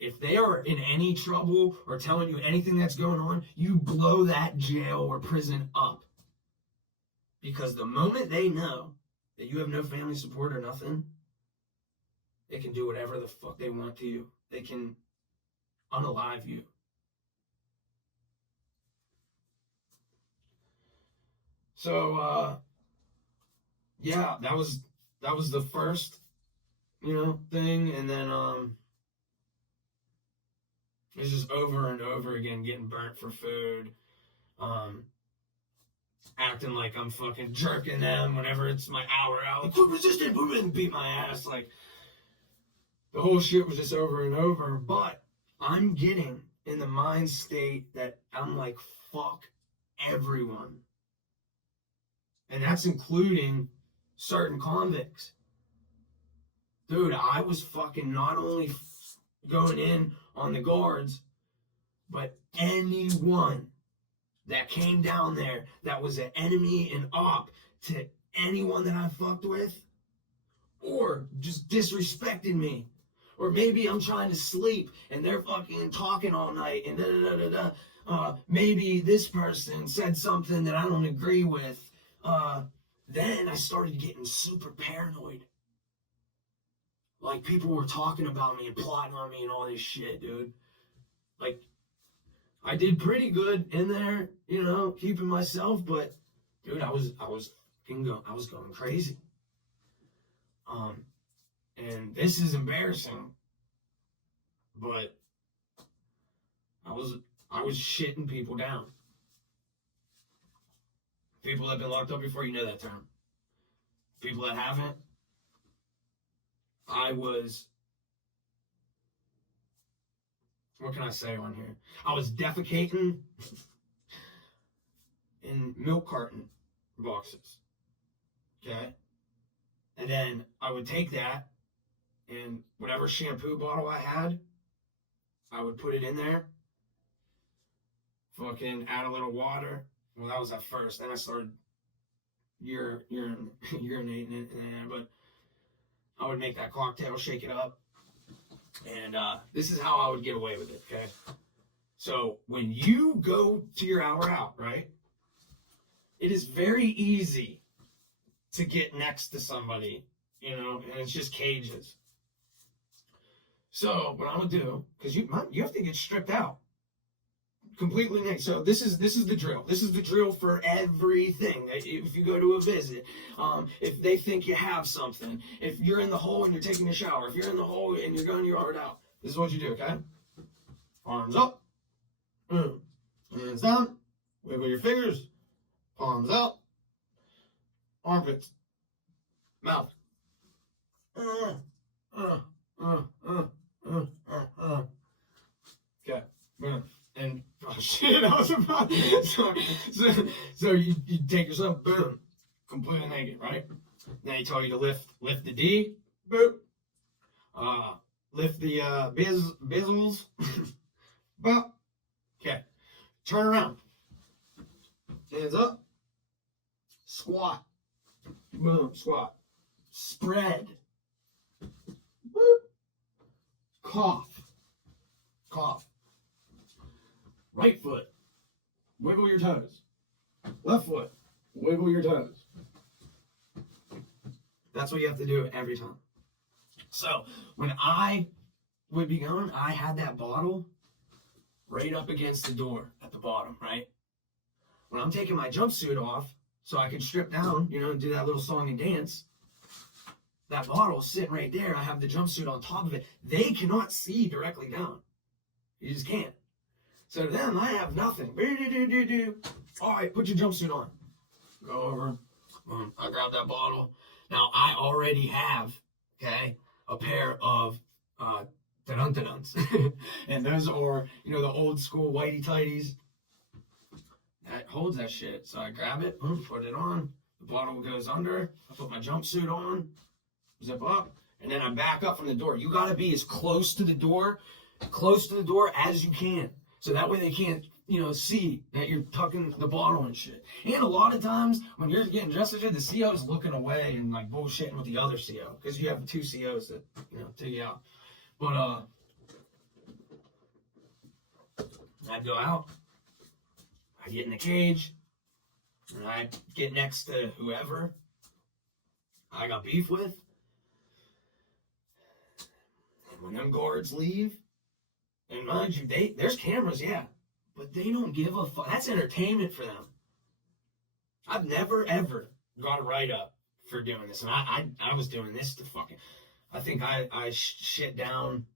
if they are in any trouble or telling you anything that's going on, you blow that jail or prison up. Because the moment they know that you have no family support or nothing, they can do whatever the fuck they want to you. They can unalive you. So, yeah, that was the first, thing, and then, it's just over and over again getting burnt for food, acting like I'm fucking jerking them whenever it's my hour out, like, quit resisting, and beat my ass, like, the whole shit was just over and over, but I'm getting in the mind state that I'm like, fuck everyone. And that's including certain convicts. Dude, I was fucking not only going in on the guards, but anyone that came down there that was an enemy and op to anyone that I fucked with, or just disrespected me. Or maybe I'm trying to sleep and they're fucking talking all night and maybe this person said something that I don't agree with. Then I started getting super paranoid. Like, people were talking about me and plotting on me and all this shit, dude. Like, I did pretty good in there, keeping myself, but dude, I was going crazy. And this is embarrassing, but I was shitting people down. People that have been locked up before, you know that term. People that haven't, what can I say on here? I was defecating in milk carton boxes, okay? And then I would take that and whatever shampoo bottle I had, I would put it in there, fucking add a little water. Well, that was at first. Then I started urinating in there, but I would make that cocktail, shake it up, and this is how I would get away with it, okay? So when you go to your hour out, right, it is very easy to get next to somebody, and it's just cages. So what I'm gonna do, because you have to get stripped out completely naked. So this is the drill. This is the drill for everything. If you go to a visit, if they think you have something, if you're in the hole and you're taking a shower, if you're in the hole and you're going your yard out, this is what you do. Okay, arms up, hands down, wiggle your fingers, palms out, armpits, mouth. Okay, and oh shit, I was about. So you take yourself, boom, completely naked, right? Now he told you to lift the D, boop, lift the bizzles, bop. Okay, turn around, hands up, squat, boom, squat, spread, boop, cough, cough. Right foot, wiggle your toes. Left foot, wiggle your toes. That's what you have to do every time. So when I would be going, I had that bottle right up against the door at the bottom, right? When I'm taking my jumpsuit off so I can strip down, and do that little song and dance, that bottle is sitting right there. I have the jumpsuit on top of it. They cannot see directly down. You just can't. So to them, I have nothing. All right, put your jumpsuit on. Go over. I grab that bottle. Now, I already have, a pair of dun-dun-duns. And those are, the old school whitey tighties. That holds that shit. So I grab it, put it on. The bottle goes under. I put my jumpsuit on, zip up, and then I back up from the door. You got to be as close to the door as you can. So that way they can't, see that you're tucking the bottle and shit. And a lot of times when you're getting dressed and shit, the CO is looking away and like bullshitting with the other CO because you have two COs that, take you out. But I'd go out, I'd get in the cage, and I'd get next to whoever I got beef with. And when them guards leave, and mind you, there's cameras, yeah, but they don't give a fuck. That's entertainment for them. I've never, ever got a write-up for doing this. And I was doing this to fucking... I think I shit down...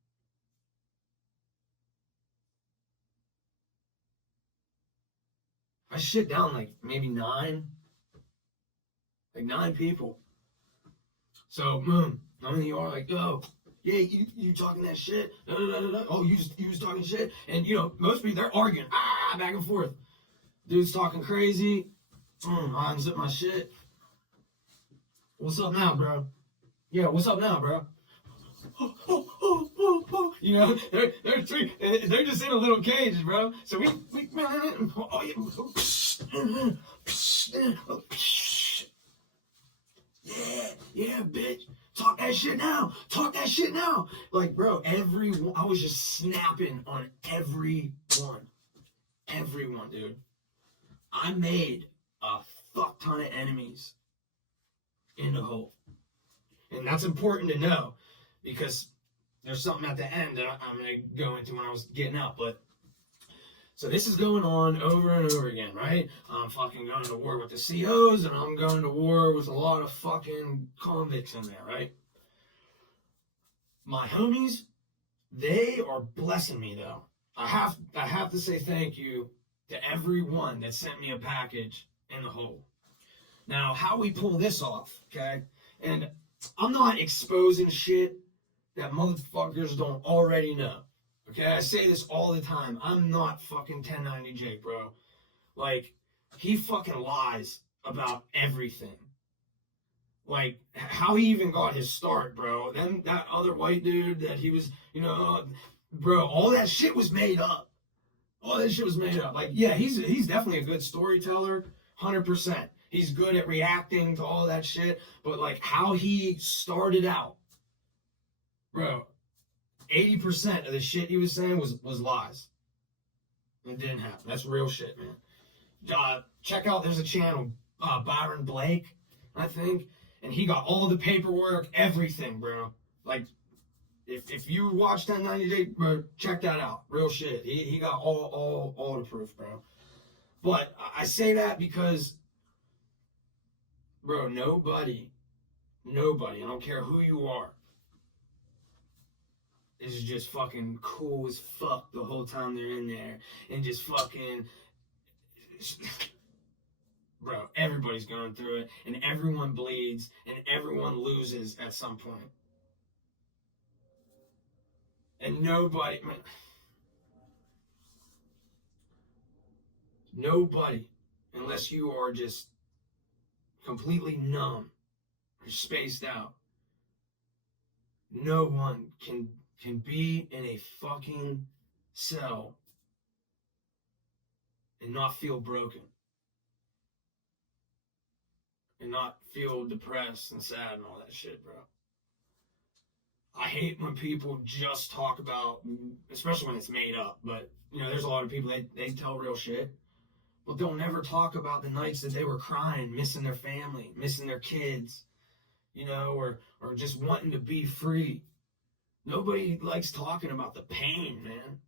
I shit down like maybe 9 people. So, I'm in the yard like, yo... Yeah, you talking that shit? Oh, you was talking shit? And, most people, they're arguing. Back and forth. Dude's talking crazy. I unzip my shit. What's up now, bro? Yeah, what's up now, bro? They're just in a little cage, bro. So we yeah, bitch. Talk that shit now. Talk that shit now. Like, bro, I was just snapping on everyone. Everyone, dude. I made a fuck ton of enemies in the hole. And that's important to know because there's something at the end that I'm going to go into when I was getting out. But so this is going on over and over again, right? I'm fucking going to war with the COs and I'm going to war with a lot of fucking convicts in there, right? My homies, they are blessing me though. I have to say thank you to everyone that sent me a package in the hole. Now, how we pull this off, okay? And I'm not exposing shit that motherfuckers don't already know. Okay, I say this all the time. I'm not fucking 1090 Jake, bro. Like, he fucking lies about everything. Like, how he even got his start, bro. Then that other white dude that he was, bro, all that shit was made up. All that shit was made up. Like, yeah, he's definitely a good storyteller, 100%. He's good at reacting to all that shit. But, like, how he started out, bro, 80% of the shit he was saying was lies. It didn't happen. That's real shit, man. Check out, there's a channel, Byron Blake, I think, and he got all the paperwork, everything, bro. Like, if you watch that 90 Day, bro, check that out. Real shit. He got all the proof, bro. But I say that because, bro, nobody, I don't care who you are, is just fucking cool as fuck the whole time they're in there and just fucking. Bro, everybody's going through it, and everyone bleeds, and everyone loses at some point. And nobody, unless you are just completely numb or spaced out, no one can be in a fucking cell and not feel broken. And not feel depressed and sad and all that shit, bro. I hate when people just talk about, especially when it's made up, but, you know, there's a lot of people, they tell real shit, but they'll never talk about the nights that they were crying, missing their family, missing their kids, you know, or just wanting to be free. Nobody likes talking about the pain, man.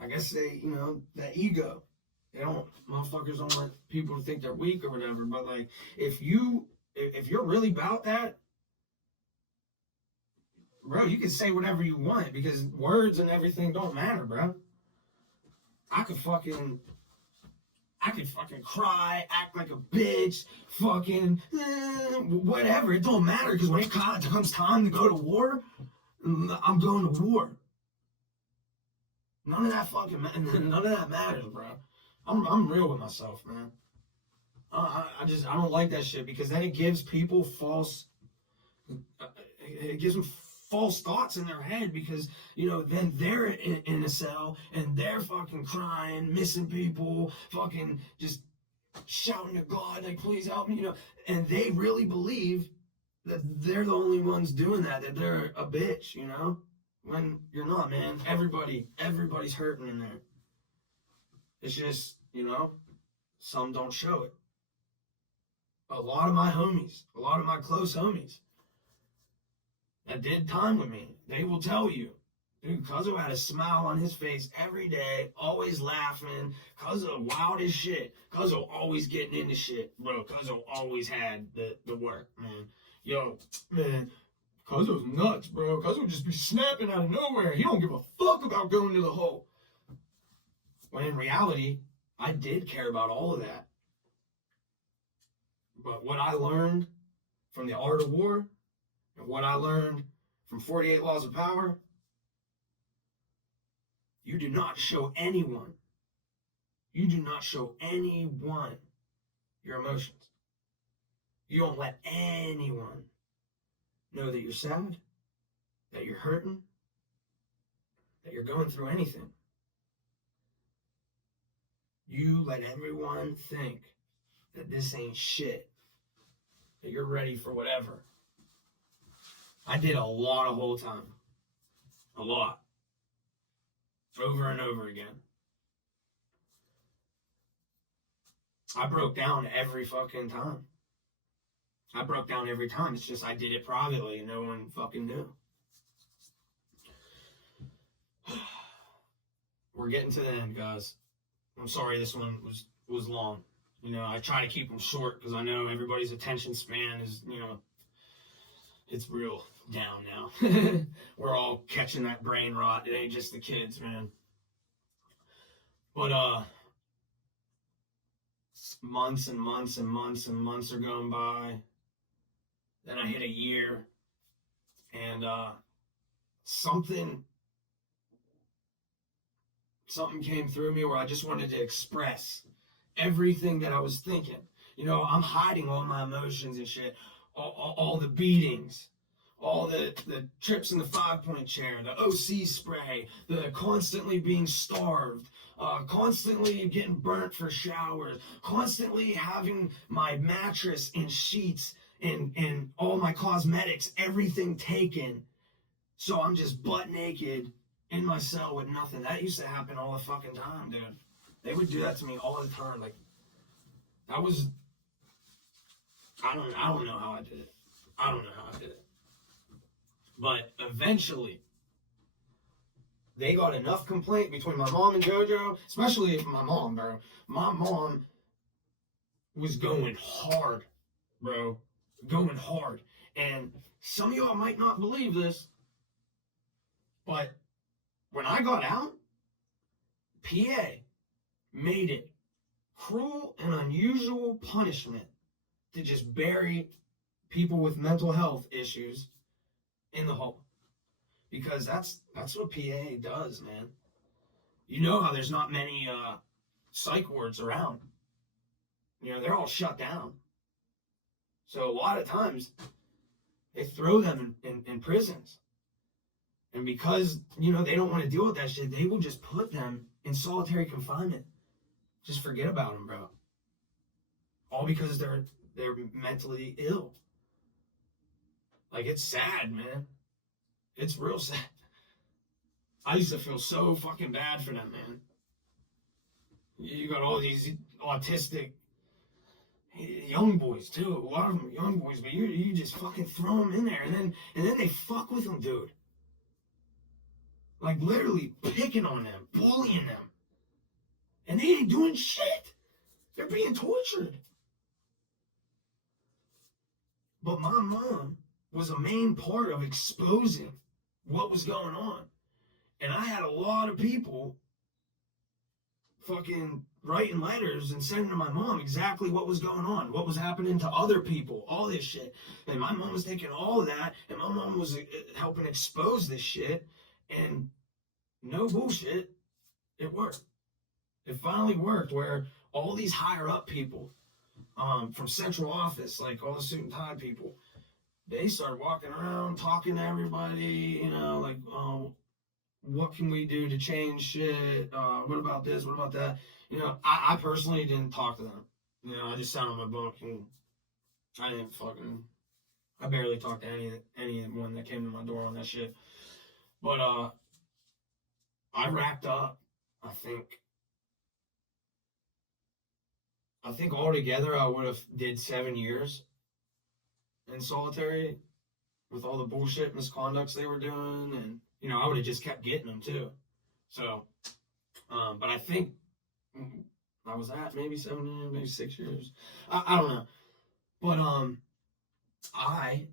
I guess they, you know, that ego. Motherfuckers don't want people to think they're weak or whatever, but like, if you're really about that, bro, you can say whatever you want because words and everything don't matter, bro. I could fucking cry, act like a bitch, fucking whatever. It don't matter because when it comes time to go to war, I'm going to war. None of that matters, bro. I'm real with myself, man. I don't like that shit because then it gives people false thoughts in their head because, you know, then they're in a cell and they're fucking crying, missing people, fucking just shouting to God, like, please help me, you know, and they really believe that they're the only ones doing that they're a bitch, you know, when you're not, man. Everybody's hurting in there. It's just, you know, some don't show it. A lot of my close homies that did time with me, they will tell you, dude, Cuzzo had a smile on his face every day, always laughing. Cuzzo wild as shit. Cuzzo always getting into shit, bro. Cuzzo always had the work, man. Yo, man, Cuzzo's nuts, bro. Cuzzo just be snapping out of nowhere. He don't give a fuck about going to the hole. When in reality, I did care about all of that. But what I learned from the Art of War, and what I learned from 48 Laws of Power, you do not show anyone your emotions. You don't let anyone know that you're sad, that you're hurting, that you're going through anything. You let everyone think that this ain't shit, that you're ready for whatever. I did a lot of whole time. A lot. Over and over again. I broke down every fucking time. It's just I did it privately and no one fucking knew. We're getting to the end, guys. I'm sorry this one was long. You know, I try to keep them short because I know everybody's attention span is, you know, it's real down now. We're all catching that brain rot. It ain't just the kids, man. But months and months and months and months are going by. Then I hit a year, and something came through me where I just wanted to express everything that I was thinking. You know, I'm hiding all my emotions and shit, all the beatings, all the trips in the 5-point chair, the OC spray, the constantly being starved, constantly getting burnt for showers, constantly having my mattress and sheets and all my cosmetics, everything taken. So I'm just butt naked in my cell with nothing. That used to happen all the fucking time, dude. They would do that to me all the time. Like, that was, I don't know how I did it. I don't know how I did it. But eventually, they got enough complaint between my mom and JoJo, especially my mom, bro. My mom was going hard, bro. Going hard. And some of y'all might not believe this, but when I got out, PA made it cruel and unusual punishment to just bury people with mental health issues in the hole. Because that's what PA does, man. You know how there's not many psych wards around. You know, they're all shut down. So a lot of times, they throw them in prisons. And because, you know, they don't want to deal with that shit, they will just put them in solitary confinement. Just forget about them, bro. All because they're mentally ill. Like, it's sad, man. It's real sad. I used to feel so fucking bad for them, man. You got all these autistic young boys too. A lot of them are young boys, but you just fucking throw them in there, and then they fuck with them, dude. Like, literally picking on them, bullying them, and they ain't doing shit. They're being tortured. But my mom was a main part of exposing what was going on. And I had a lot of people fucking writing letters and sending to my mom exactly what was going on, what was happening to other people, all this shit. And my mom was taking all of that, and my mom was helping expose this shit. And no bullshit, it worked. It finally worked, where all these higher up people from central office, like all the suit and tie people, they started walking around talking to everybody, you know, like, what can we do to change shit? What about this? What about that? You know, I personally didn't talk to them. You know, I just sat on my bunk and I barely talked to anyone that came to my door on that shit. But I racked up, I think altogether I would have did 7 years in solitary with all the bullshit misconducts they were doing, and you know, I would have just kept getting them too. So, but I think I was at maybe 7 years, maybe 6 years. I don't know. But I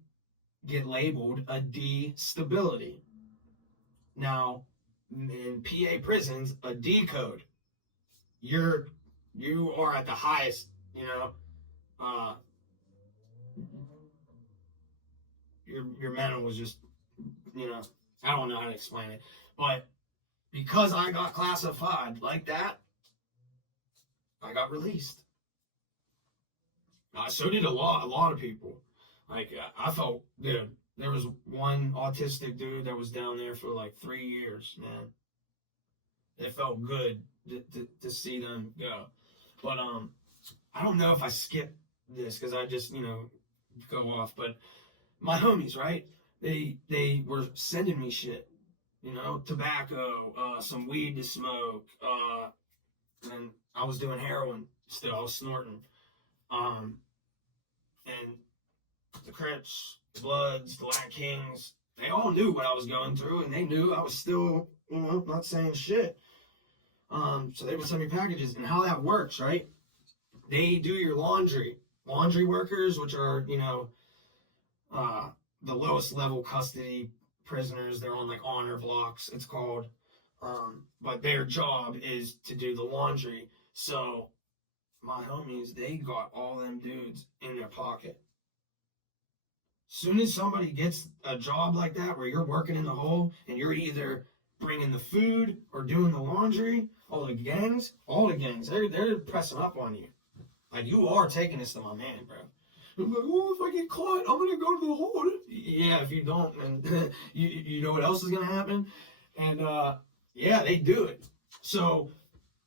get labeled a D stability. Now, in PA prisons, a D code, you are at the highest, you know, your mental was just, you know, I don't know how to explain it. But because I got classified like that, I got released. So did a lot of people. Like, I felt good. There was one autistic dude that was down there for like 3 years, man. It felt good to see them go. But I don't know if I skipped this because I just, you know, go off. But my homies, right? They were sending me shit, you know, tobacco, some weed to smoke, and I was doing heroin still. I was snorting, and the Crips, the Bloods, the Latin Kings, they all knew what I was going through, and they knew I was still, you know, not saying shit. So they would send me packages, and how that works, right? They do your laundry workers, which are, you know, the lowest level custody prisoners. They're on like honor blocks, it's called. But their job is to do the laundry. So my homies, they got all them dudes in their pocket. Soon as somebody gets a job like that where you're working in the hole and you're either bringing the food or doing the laundry, all the gangs, they're pressing up on you. Like, you are taking this to my man, bro. I'm like, oh, if I get caught, I'm gonna go to the hole. Yeah, if you don't, then you know what else is gonna happen? And yeah, they do it. So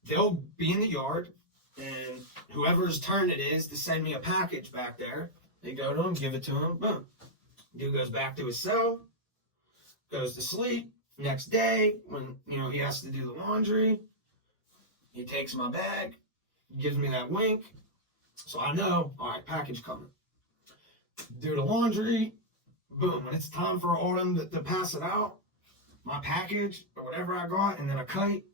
they'll be in the yard, and whoever's turn it is to send me a package back there, they go to him, give it to him, boom. Dude goes back to his cell, goes to sleep. Next day, when, you know, he has to do the laundry, He takes my bag, gives me that wink, so I know, all right, package coming. Do the laundry, boom. When it's time for Autumn to pass it out, my package or whatever I got, and then a kite.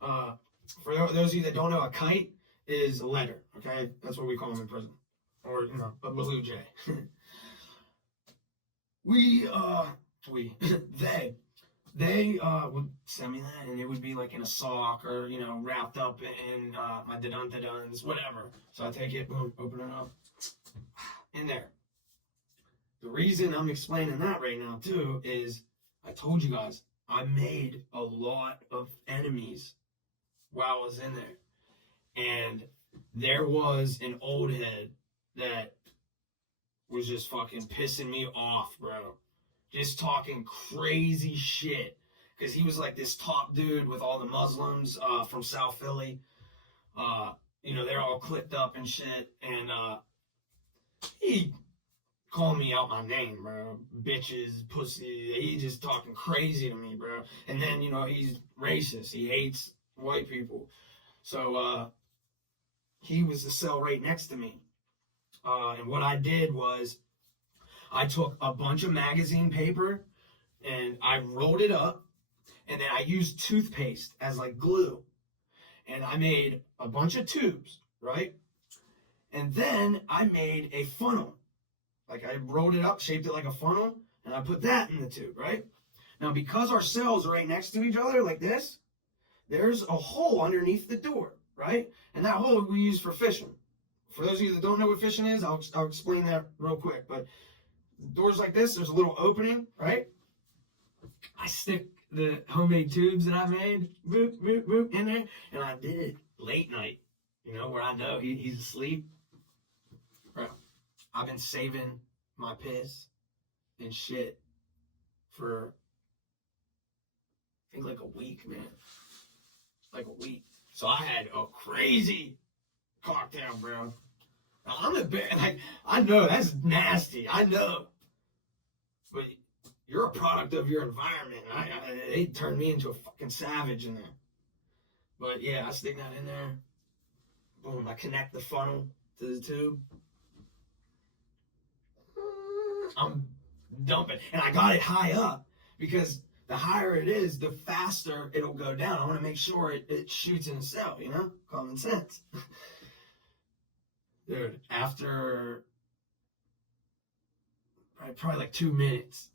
For those of you that don't know, a kite is a letter, okay? That's what we call them in prison. Or, you know, a blue jay. they would send me that, and it would be like in a sock or, you know, wrapped up in my da-dun-da-duns, whatever. So I take it, boom, open it up, in there. The reason I'm explaining that right now, too, is I told you guys, I made a lot of enemies while I was in there. And there was an old head that was just fucking pissing me off, bro. Just talking crazy shit. Because he was like this top dude with all the Muslims from South Philly. You know, they're all clipped up and shit. And he called me out my name, bro. Bitches, pussy. He just talking crazy to me, bro. And then, you know, he's racist. He hates white people. So, he was the cell right next to me. And what I did was I took a bunch of magazine paper and I rolled it up, and then I used toothpaste as like glue. And I made a bunch of tubes, right? And then I made a funnel. Like I rolled it up, shaped it like a funnel, and I put that in the tube, right? Now, because our cells are right next to each other like this, there's a hole underneath the door, right? And that hole we use for fishing. For those of you that don't know what fishing is, I'll explain that real quick. But doors like this, there's a little opening, right? I stick the homemade tubes that I made, boop, boop, boop, in there, and I did it late night, you know, where I know he's asleep. Bro, I've been saving my piss and shit for, I think, like a week, man. Like a week. So I had a crazy cocktail, bro. Now, I'm a bear. Like, I know that's nasty. I know. But you're a product of your environment. They turned me into a fucking savage in there. But yeah, I stick that in there. Boom, I connect the funnel to the tube. I'm dumping. And I got it high up because the higher it is, the faster it'll go down. I want to make sure it shoots in a cell, you know? Common sense. Dude, after probably like 2 minutes,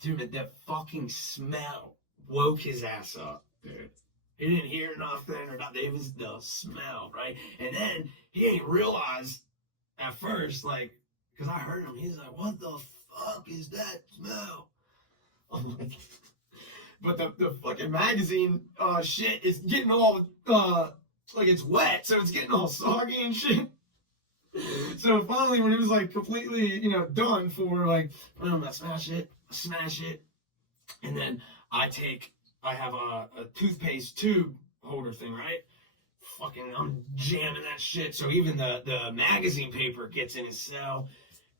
dude, that fucking smell woke his ass up, dude. He didn't hear nothing or nothing. It was the smell, right? And then he ain't realized at first, like, because I heard him. He's like, what the fuck is that smell? I'm like, but the fucking magazine shit is getting all, like it's wet, so it's getting all soggy and shit. So finally, when it was like completely, you know, done for, like, I smash it, and then I have a toothpaste tube holder thing, right? Fucking, I'm jamming that shit, so even the magazine paper gets in his cell,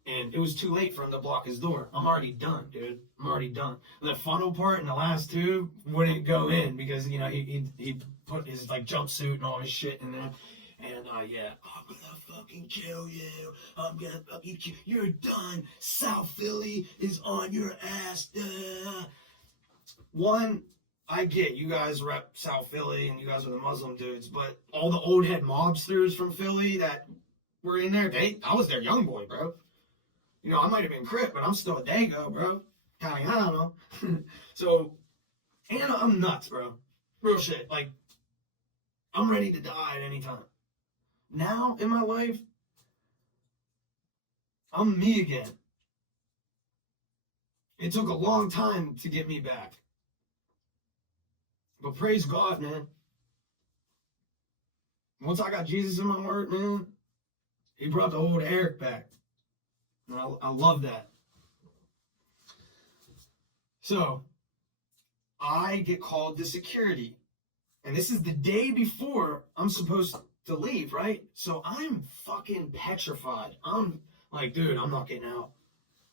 and it was too late for him to block his door. I'm already done, dude. I'm already done. The funnel part in the last tube wouldn't go in because, you know, he put his, like, jumpsuit and all his shit in there. And, yeah, I'm gonna fucking kill you. I'm gonna fucking kill you. You're done. South Philly is on your ass. One, I get you guys rep South Philly and you guys are the Muslim dudes, but all the old head mobsters from Philly that were in there, I was their young boy, bro. You know, I might have been Crip, but I'm still a Dago, bro. I don't know. So, and I'm nuts, bro. Real shit. Like, I'm ready to die at any time. Now, in my life, I'm me again. It took a long time to get me back. But praise God, man. Once I got Jesus in my heart, man, he brought the old Eric back. And I love that. So, I get called to security. And this is the day before I'm supposed to leave, right? So I'm fucking petrified. I'm like, dude, I'm not getting out.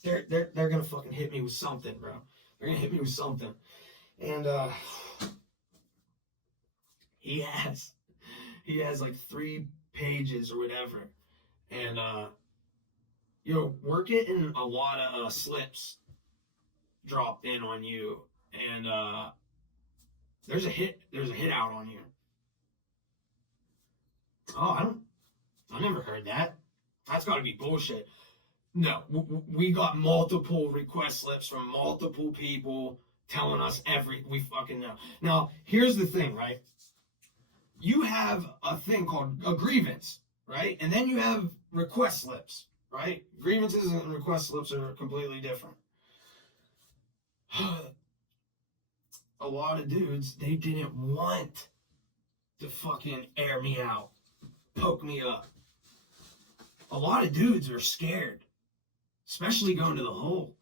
They're gonna fucking hit me with something, bro. They're gonna hit me with something. And he has. he has like 3 pages or whatever. And, we're getting a lot of slips dropped in on you. And, there's a hit out on you. Oh, I never heard that. That's got to be bullshit. No, we got multiple request slips from multiple people telling us we fucking know. Now, here's the thing, right? You have a thing called a grievance, right? And then you have request slips, right? Grievances and request slips are completely different. A lot of dudes, they didn't want to fucking air me out, poke me up. A lot of dudes are scared, especially going to the hole.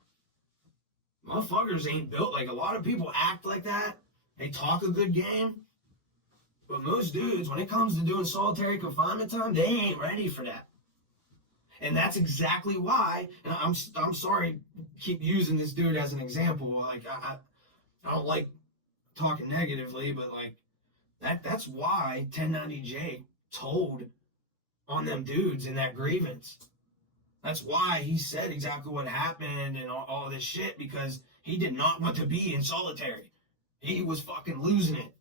Motherfuckers ain't built like a lot of people act like that. They talk a good game. But most dudes, when it comes to doing solitary confinement time, they ain't ready for that. And that's exactly why, and I'm sorry to keep using this dude as an example. Like, I don't like talking negatively, but like, that's why 1090J told on them dudes in that grievance. That's why he said exactly what happened and all this shit, because he did not want to be in solitary. He was fucking losing it.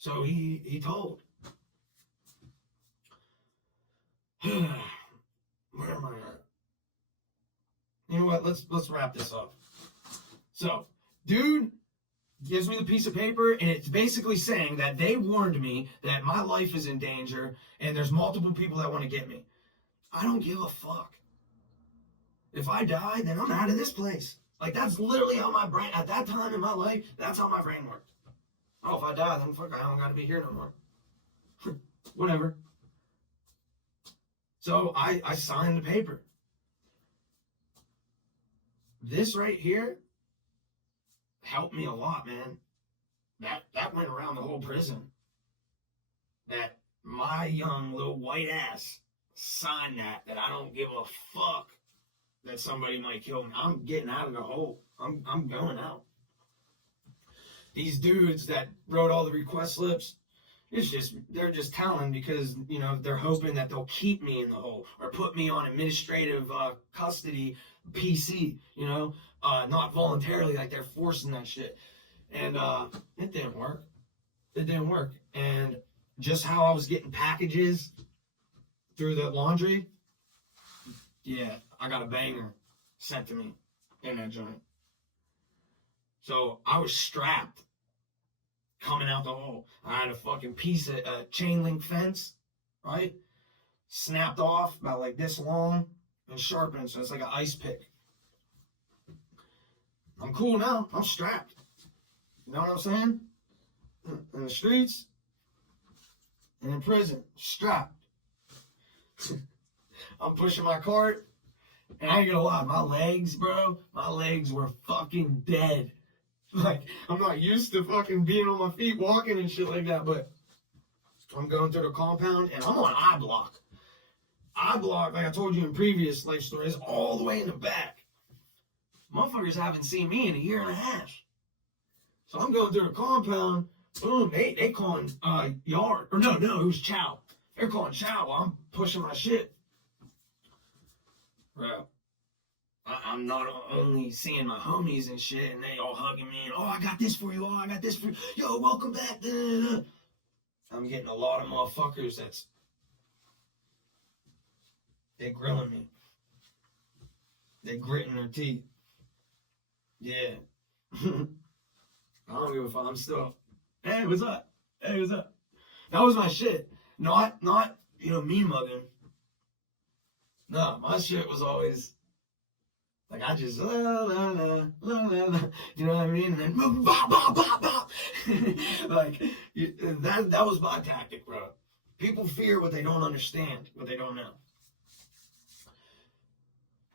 So he told. Where am I at? You know what? Let's wrap this up. So, dude gives me the piece of paper, and it's basically saying that they warned me that my life is in danger and there's multiple people that want to get me. I don't give a fuck. If I die, then I'm out of this place. Like, that's literally how my brain, at that time in my life, that's how my brain worked. Oh, if I die, then fuck, I don't gotta be here no more. Whatever. So I signed the paper. This right here helped me a lot, man. That went around the whole prison. That my young little white ass signed that I don't give a fuck that somebody might kill me. I'm getting out of the hole. I'm going out. These dudes that wrote all the request slips, they're just telling because, they're hoping that they'll keep me in the hole or put me on administrative custody PC, not voluntarily, like they're forcing that shit. And it didn't work. It didn't work. And just how I was getting packages through the laundry, yeah, I got a banger sent to me in that joint. So I was strapped coming out the hole. I had a fucking piece of chain link fence, right? Snapped off about like this long and sharpened, so it's like an ice pick. I'm cool now. I'm strapped. You know what I'm saying? In the streets and in prison, strapped. I'm pushing my cart, and I ain't gonna lie, my legs were fucking dead. Like, I'm not used to fucking being on my feet walking and shit like that, but I'm going through the compound, and I'm on I block. I block, like I told you in previous life stories, all the way in the back. Motherfuckers haven't seen me in a year and a half. So I'm going through the compound, boom, they calling yard. Or no, it was chow. They're calling chow while I'm pushing my shit. Bro, I'm not only seeing my homies and shit, and they all hugging me, and, oh, I got this for you, oh, I got this for you, yo, welcome back, I'm getting a lot of motherfuckers they're grilling me. They're gritting their teeth. Yeah. I don't give a fuck, I'm still, hey, what's up? Hey, what's up? That was my shit. Not, me mugging. No, my shit was always, like, I just, la, la, la, la, la, la, you know what I mean? And then, bop, bop, bop, bop. Like, that was my tactic, bro. People fear what they don't understand, what they don't know.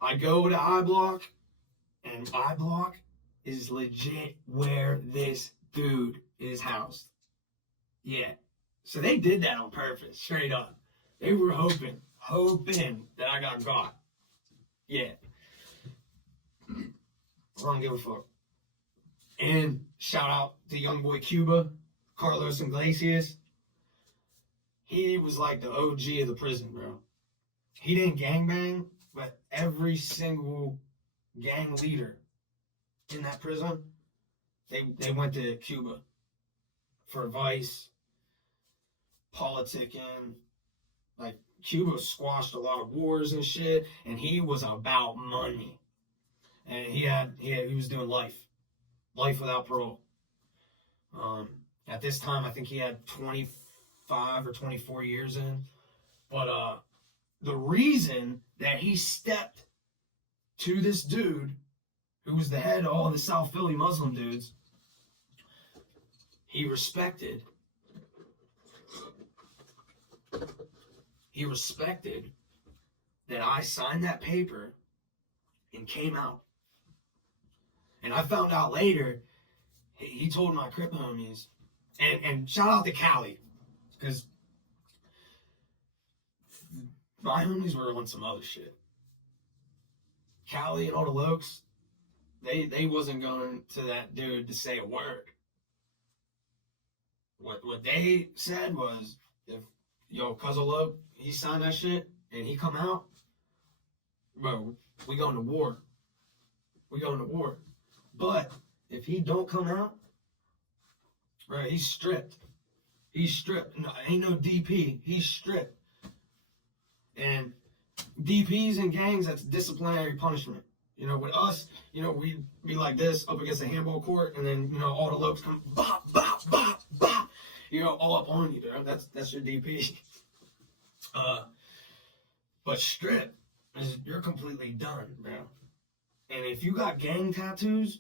I go to I block, and I block is legit where this dude is housed. Yeah. So they did that on purpose, straight up. They were hoping that I got caught. Yeah. I don't give a fuck. And shout out to young boy Cuba, Carlos Iglesias. he was like the OG of the prison, bro. He didn't gangbang, but every single gang leader in that prison, they went to Cuba for advice, politicking. Like, Cuba squashed a lot of wars and shit, and he was about money. And he was doing life without parole. At this time, I think he had 25 or 24 years in. But the reason that he stepped to this dude, who was the head of all the South Philly Muslim dudes, he respected that I signed that paper and came out. And I found out later, he told my Crip homies, and shout out to Cali, because my homies were on some other shit. Cali and all the lokes, they wasn't going to that dude to say a word. What they said was, if Cuz Loke, he signed that shit and he come out, bro, we going to war. But if he don't come out, bro, he's stripped. No, ain't no DP. He's stripped. And DPs and gangs, that's disciplinary punishment. With us, we'd be like this up against a handball court, and then, all the lokes come, bop, bop, bop, bop, all up on you, bro. That's your DP. But strip, you're completely done, bro. And if you got gang tattoos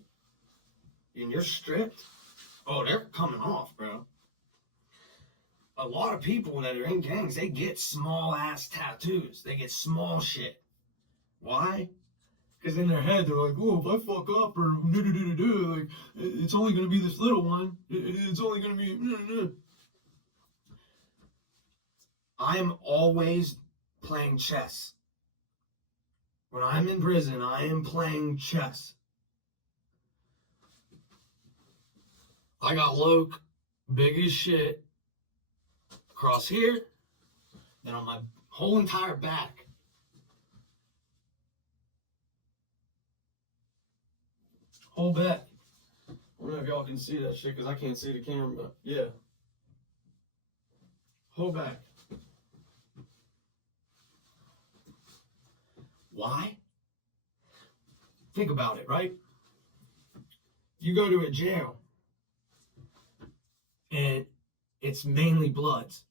and you're stripped, oh, they're coming off, bro. A lot of people that are in gangs, they get small ass tattoos. They get small shit. Why? Because in their head, they're like, oh, if I fuck up or like, it's only going to be this little one. It's only going to be... I am always playing chess. When I'm in prison, I am playing chess. I got Loke, big as shit, across here, then on my whole entire back. Whole back. I don't know if y'all can see that shit because I can't see the camera, but yeah. Whole back. Why? Think about it, right? You go to a jail and it's mainly bloods.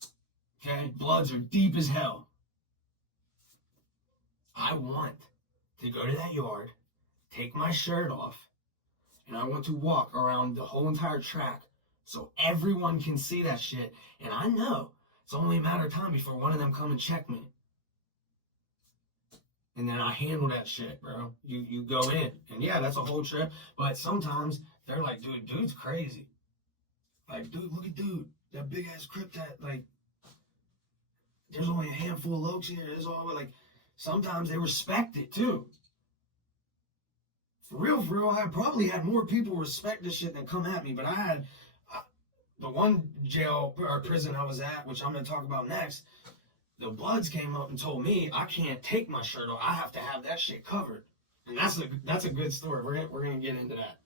Okay? Bloods are deep as hell. I want to go to that yard, take my shirt off, and I want to walk around the whole entire track so everyone can see that shit. And I know it's only a matter of time before one of them come and check me. And then I handle that shit, bro. You go in. And yeah, that's a whole trip. But sometimes they're like, dude's crazy. Like, dude, look at dude. That big ass Crip that, like, there's only a handful of lokes here. There's all, like, sometimes they respect it too. For real, I probably had more people respect this shit than come at me. But I had the one jail or prison I was at, which I'm going to talk about next. The bloods came up and told me I can't take my shirt off. I have to have that shit covered. And that's a good story. We're gonna get into that.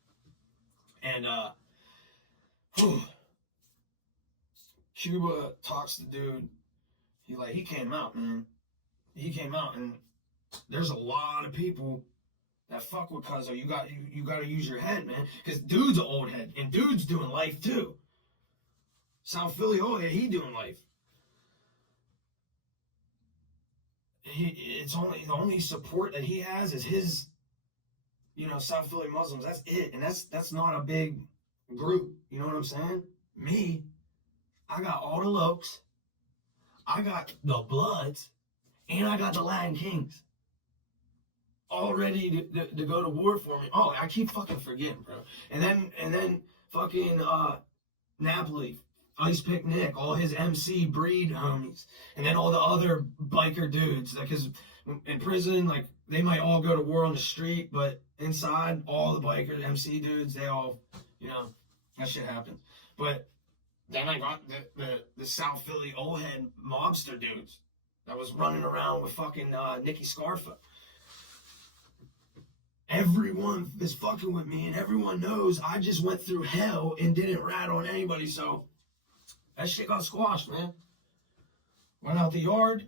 And Cuba talks to dude. He came out, man. He came out, and there's a lot of people that fuck with Cuzzo. You got to use your head, man, because dude's an old head, and dude's doing life too. South Philly, oh yeah, he doing life. It's only the only support that he has is his, South Philly Muslims. That's it, and that's not a big group. You know what I'm saying? Me, I got all the lokes, I got the bloods, and I got the Latin Kings, all ready to go to war for me. Oh, I keep fucking forgetting, bro. And then fucking Napoli. Ice Pick Nick, all his MC breed homies, and then all the other biker dudes. Because in prison, like, they might all go to war on the street, but inside, all the biker MC dudes, they all, that shit happens. But Then I got the South Philly old head mobster dudes that was running around with fucking Nicky Scarfa. Everyone is fucking with me, and everyone knows I just went through hell and didn't rat on anybody, so that shit got squashed, man. Went out the yard,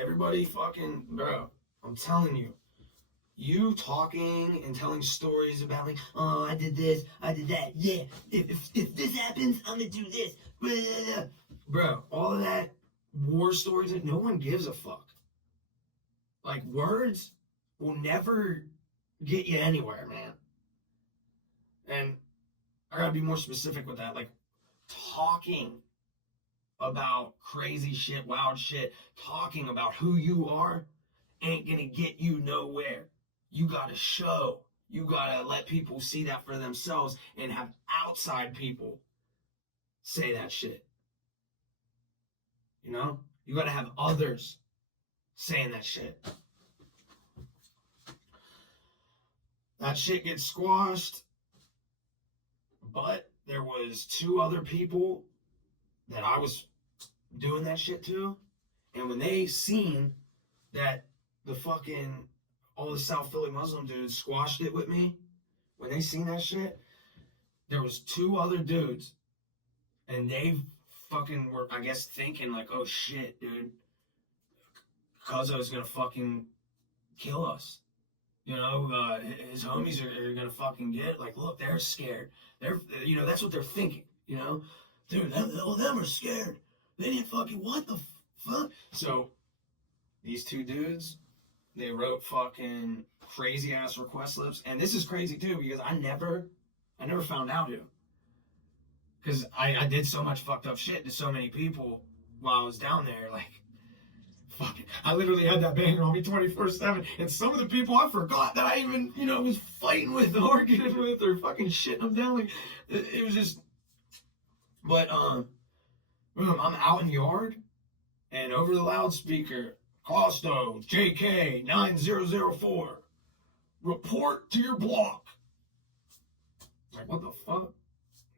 everybody fucking, bro, I'm telling you, you talking and telling stories about like, oh, I did this, I did that, yeah, if this happens, I'm gonna do this, blah, blah, blah. Bro, all of that war stories, no one gives a fuck. Like, words will never get you anywhere, man. And I gotta be more specific with that. Like, talking about crazy shit, wild shit, talking about who you are ain't gonna get you nowhere. You gotta show. You gotta let people see that for themselves and have outside people say that shit. You know? You gotta have others saying that shit. That shit gets squashed, but there was 2 other people that I was doing that shit to, and when they seen that the fucking all the South Philly Muslim dudes squashed it with me, when they seen that shit, there was 2 other dudes, and they fucking were, I guess, thinking like, oh shit, dude, Cuzzo's gonna fucking kill us. You know, his homies are gonna fucking get it. Like, look, they're scared. They're, you know, that's what they're thinking. You know, dude, all of them are scared. They didn't fucking, what the fuck? So these 2 dudes, they wrote fucking crazy ass request slips, and this is crazy too because I never found out who, because I did so much fucked up shit to so many people while I was down there, like. Fuck, I literally had that banger on me 24/7, and some of the people I forgot that I even, you know, was fighting with, arguing with, or fucking shitting them down. Like, it was just, but boom, I'm out in the yard, and over the loudspeaker, Costo, JK 9004, report to your block. Like, what the fuck?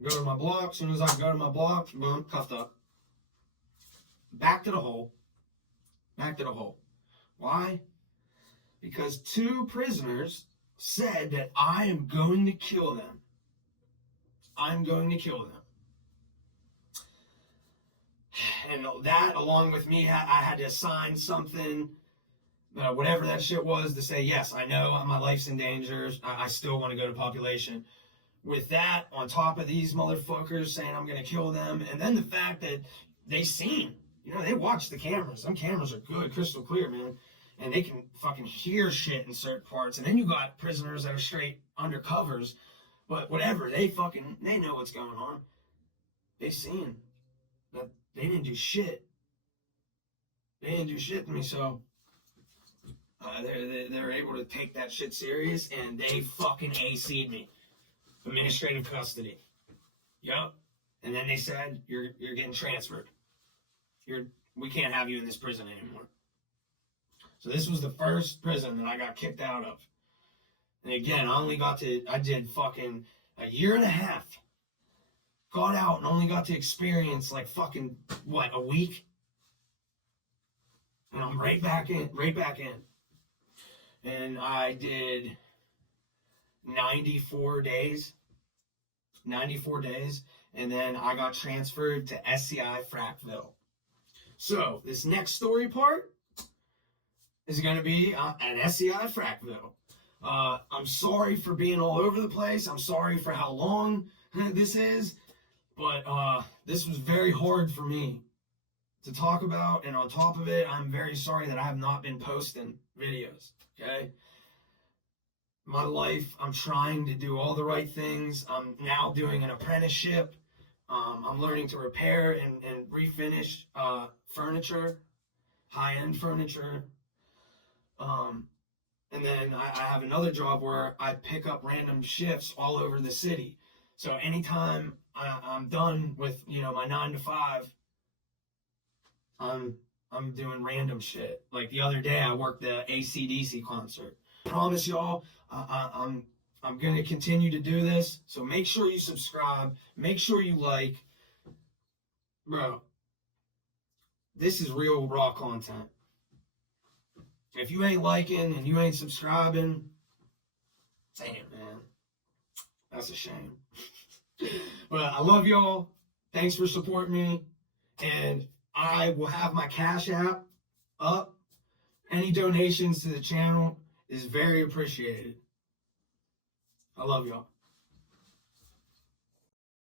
Go to my block. As soon as I go to my block, boom, cuffed up. Back to the hole. Back to the hole. Why? Because 2 prisoners said that I am going to kill them. I'm going to kill them. And that, along with me, I had to sign something, whatever that shit was, to say, yes, I know my life's in danger. I still want to go to population. With that, on top of these motherfuckers saying I'm going to kill them, and then the fact that they seen, you know, they watch the cameras. Some cameras are good, crystal clear, man. And they can fucking hear shit in certain parts. And then you got prisoners that are straight undercovers. But whatever, they know what's going on. They seen that they didn't do shit. They didn't do shit to me, so they're able to take that shit serious, and they fucking AC'd me. Administrative custody. Yup. And then they said, you're getting transferred. We can't have you in this prison anymore. So this was the first prison that I got kicked out of. And again, I did fucking a year and a half. Got out and only got to experience like fucking, what, a week? And I'm right back in. And I did 94 days. And then I got transferred to SCI Frackville. So, this next story part is going to be at SCI Frackville. I'm sorry for being all over the place. I'm sorry for how long this is. But this was very hard for me to talk about. And on top of it, I'm very sorry that I have not been posting videos. Okay? My life, I'm trying to do all the right things. I'm now doing an apprenticeship. I'm learning to repair and refinish furniture, high-end furniture. And then I have another job where I pick up random shifts all over the city. So anytime I'm done with, you know, my 9 to 5, I'm doing random shit. Like the other day, I worked the AC/DC concert. I promise y'all, I'm going to continue to do this. So make sure you subscribe. Make sure you like. bro, this is real raw content. If you ain't liking and you ain't subscribing, damn, man, that's a shame. But I love y'all. Thanks for supporting me. And I will have my Cash App up. Any donations to the channel is very appreciated. I love y'all.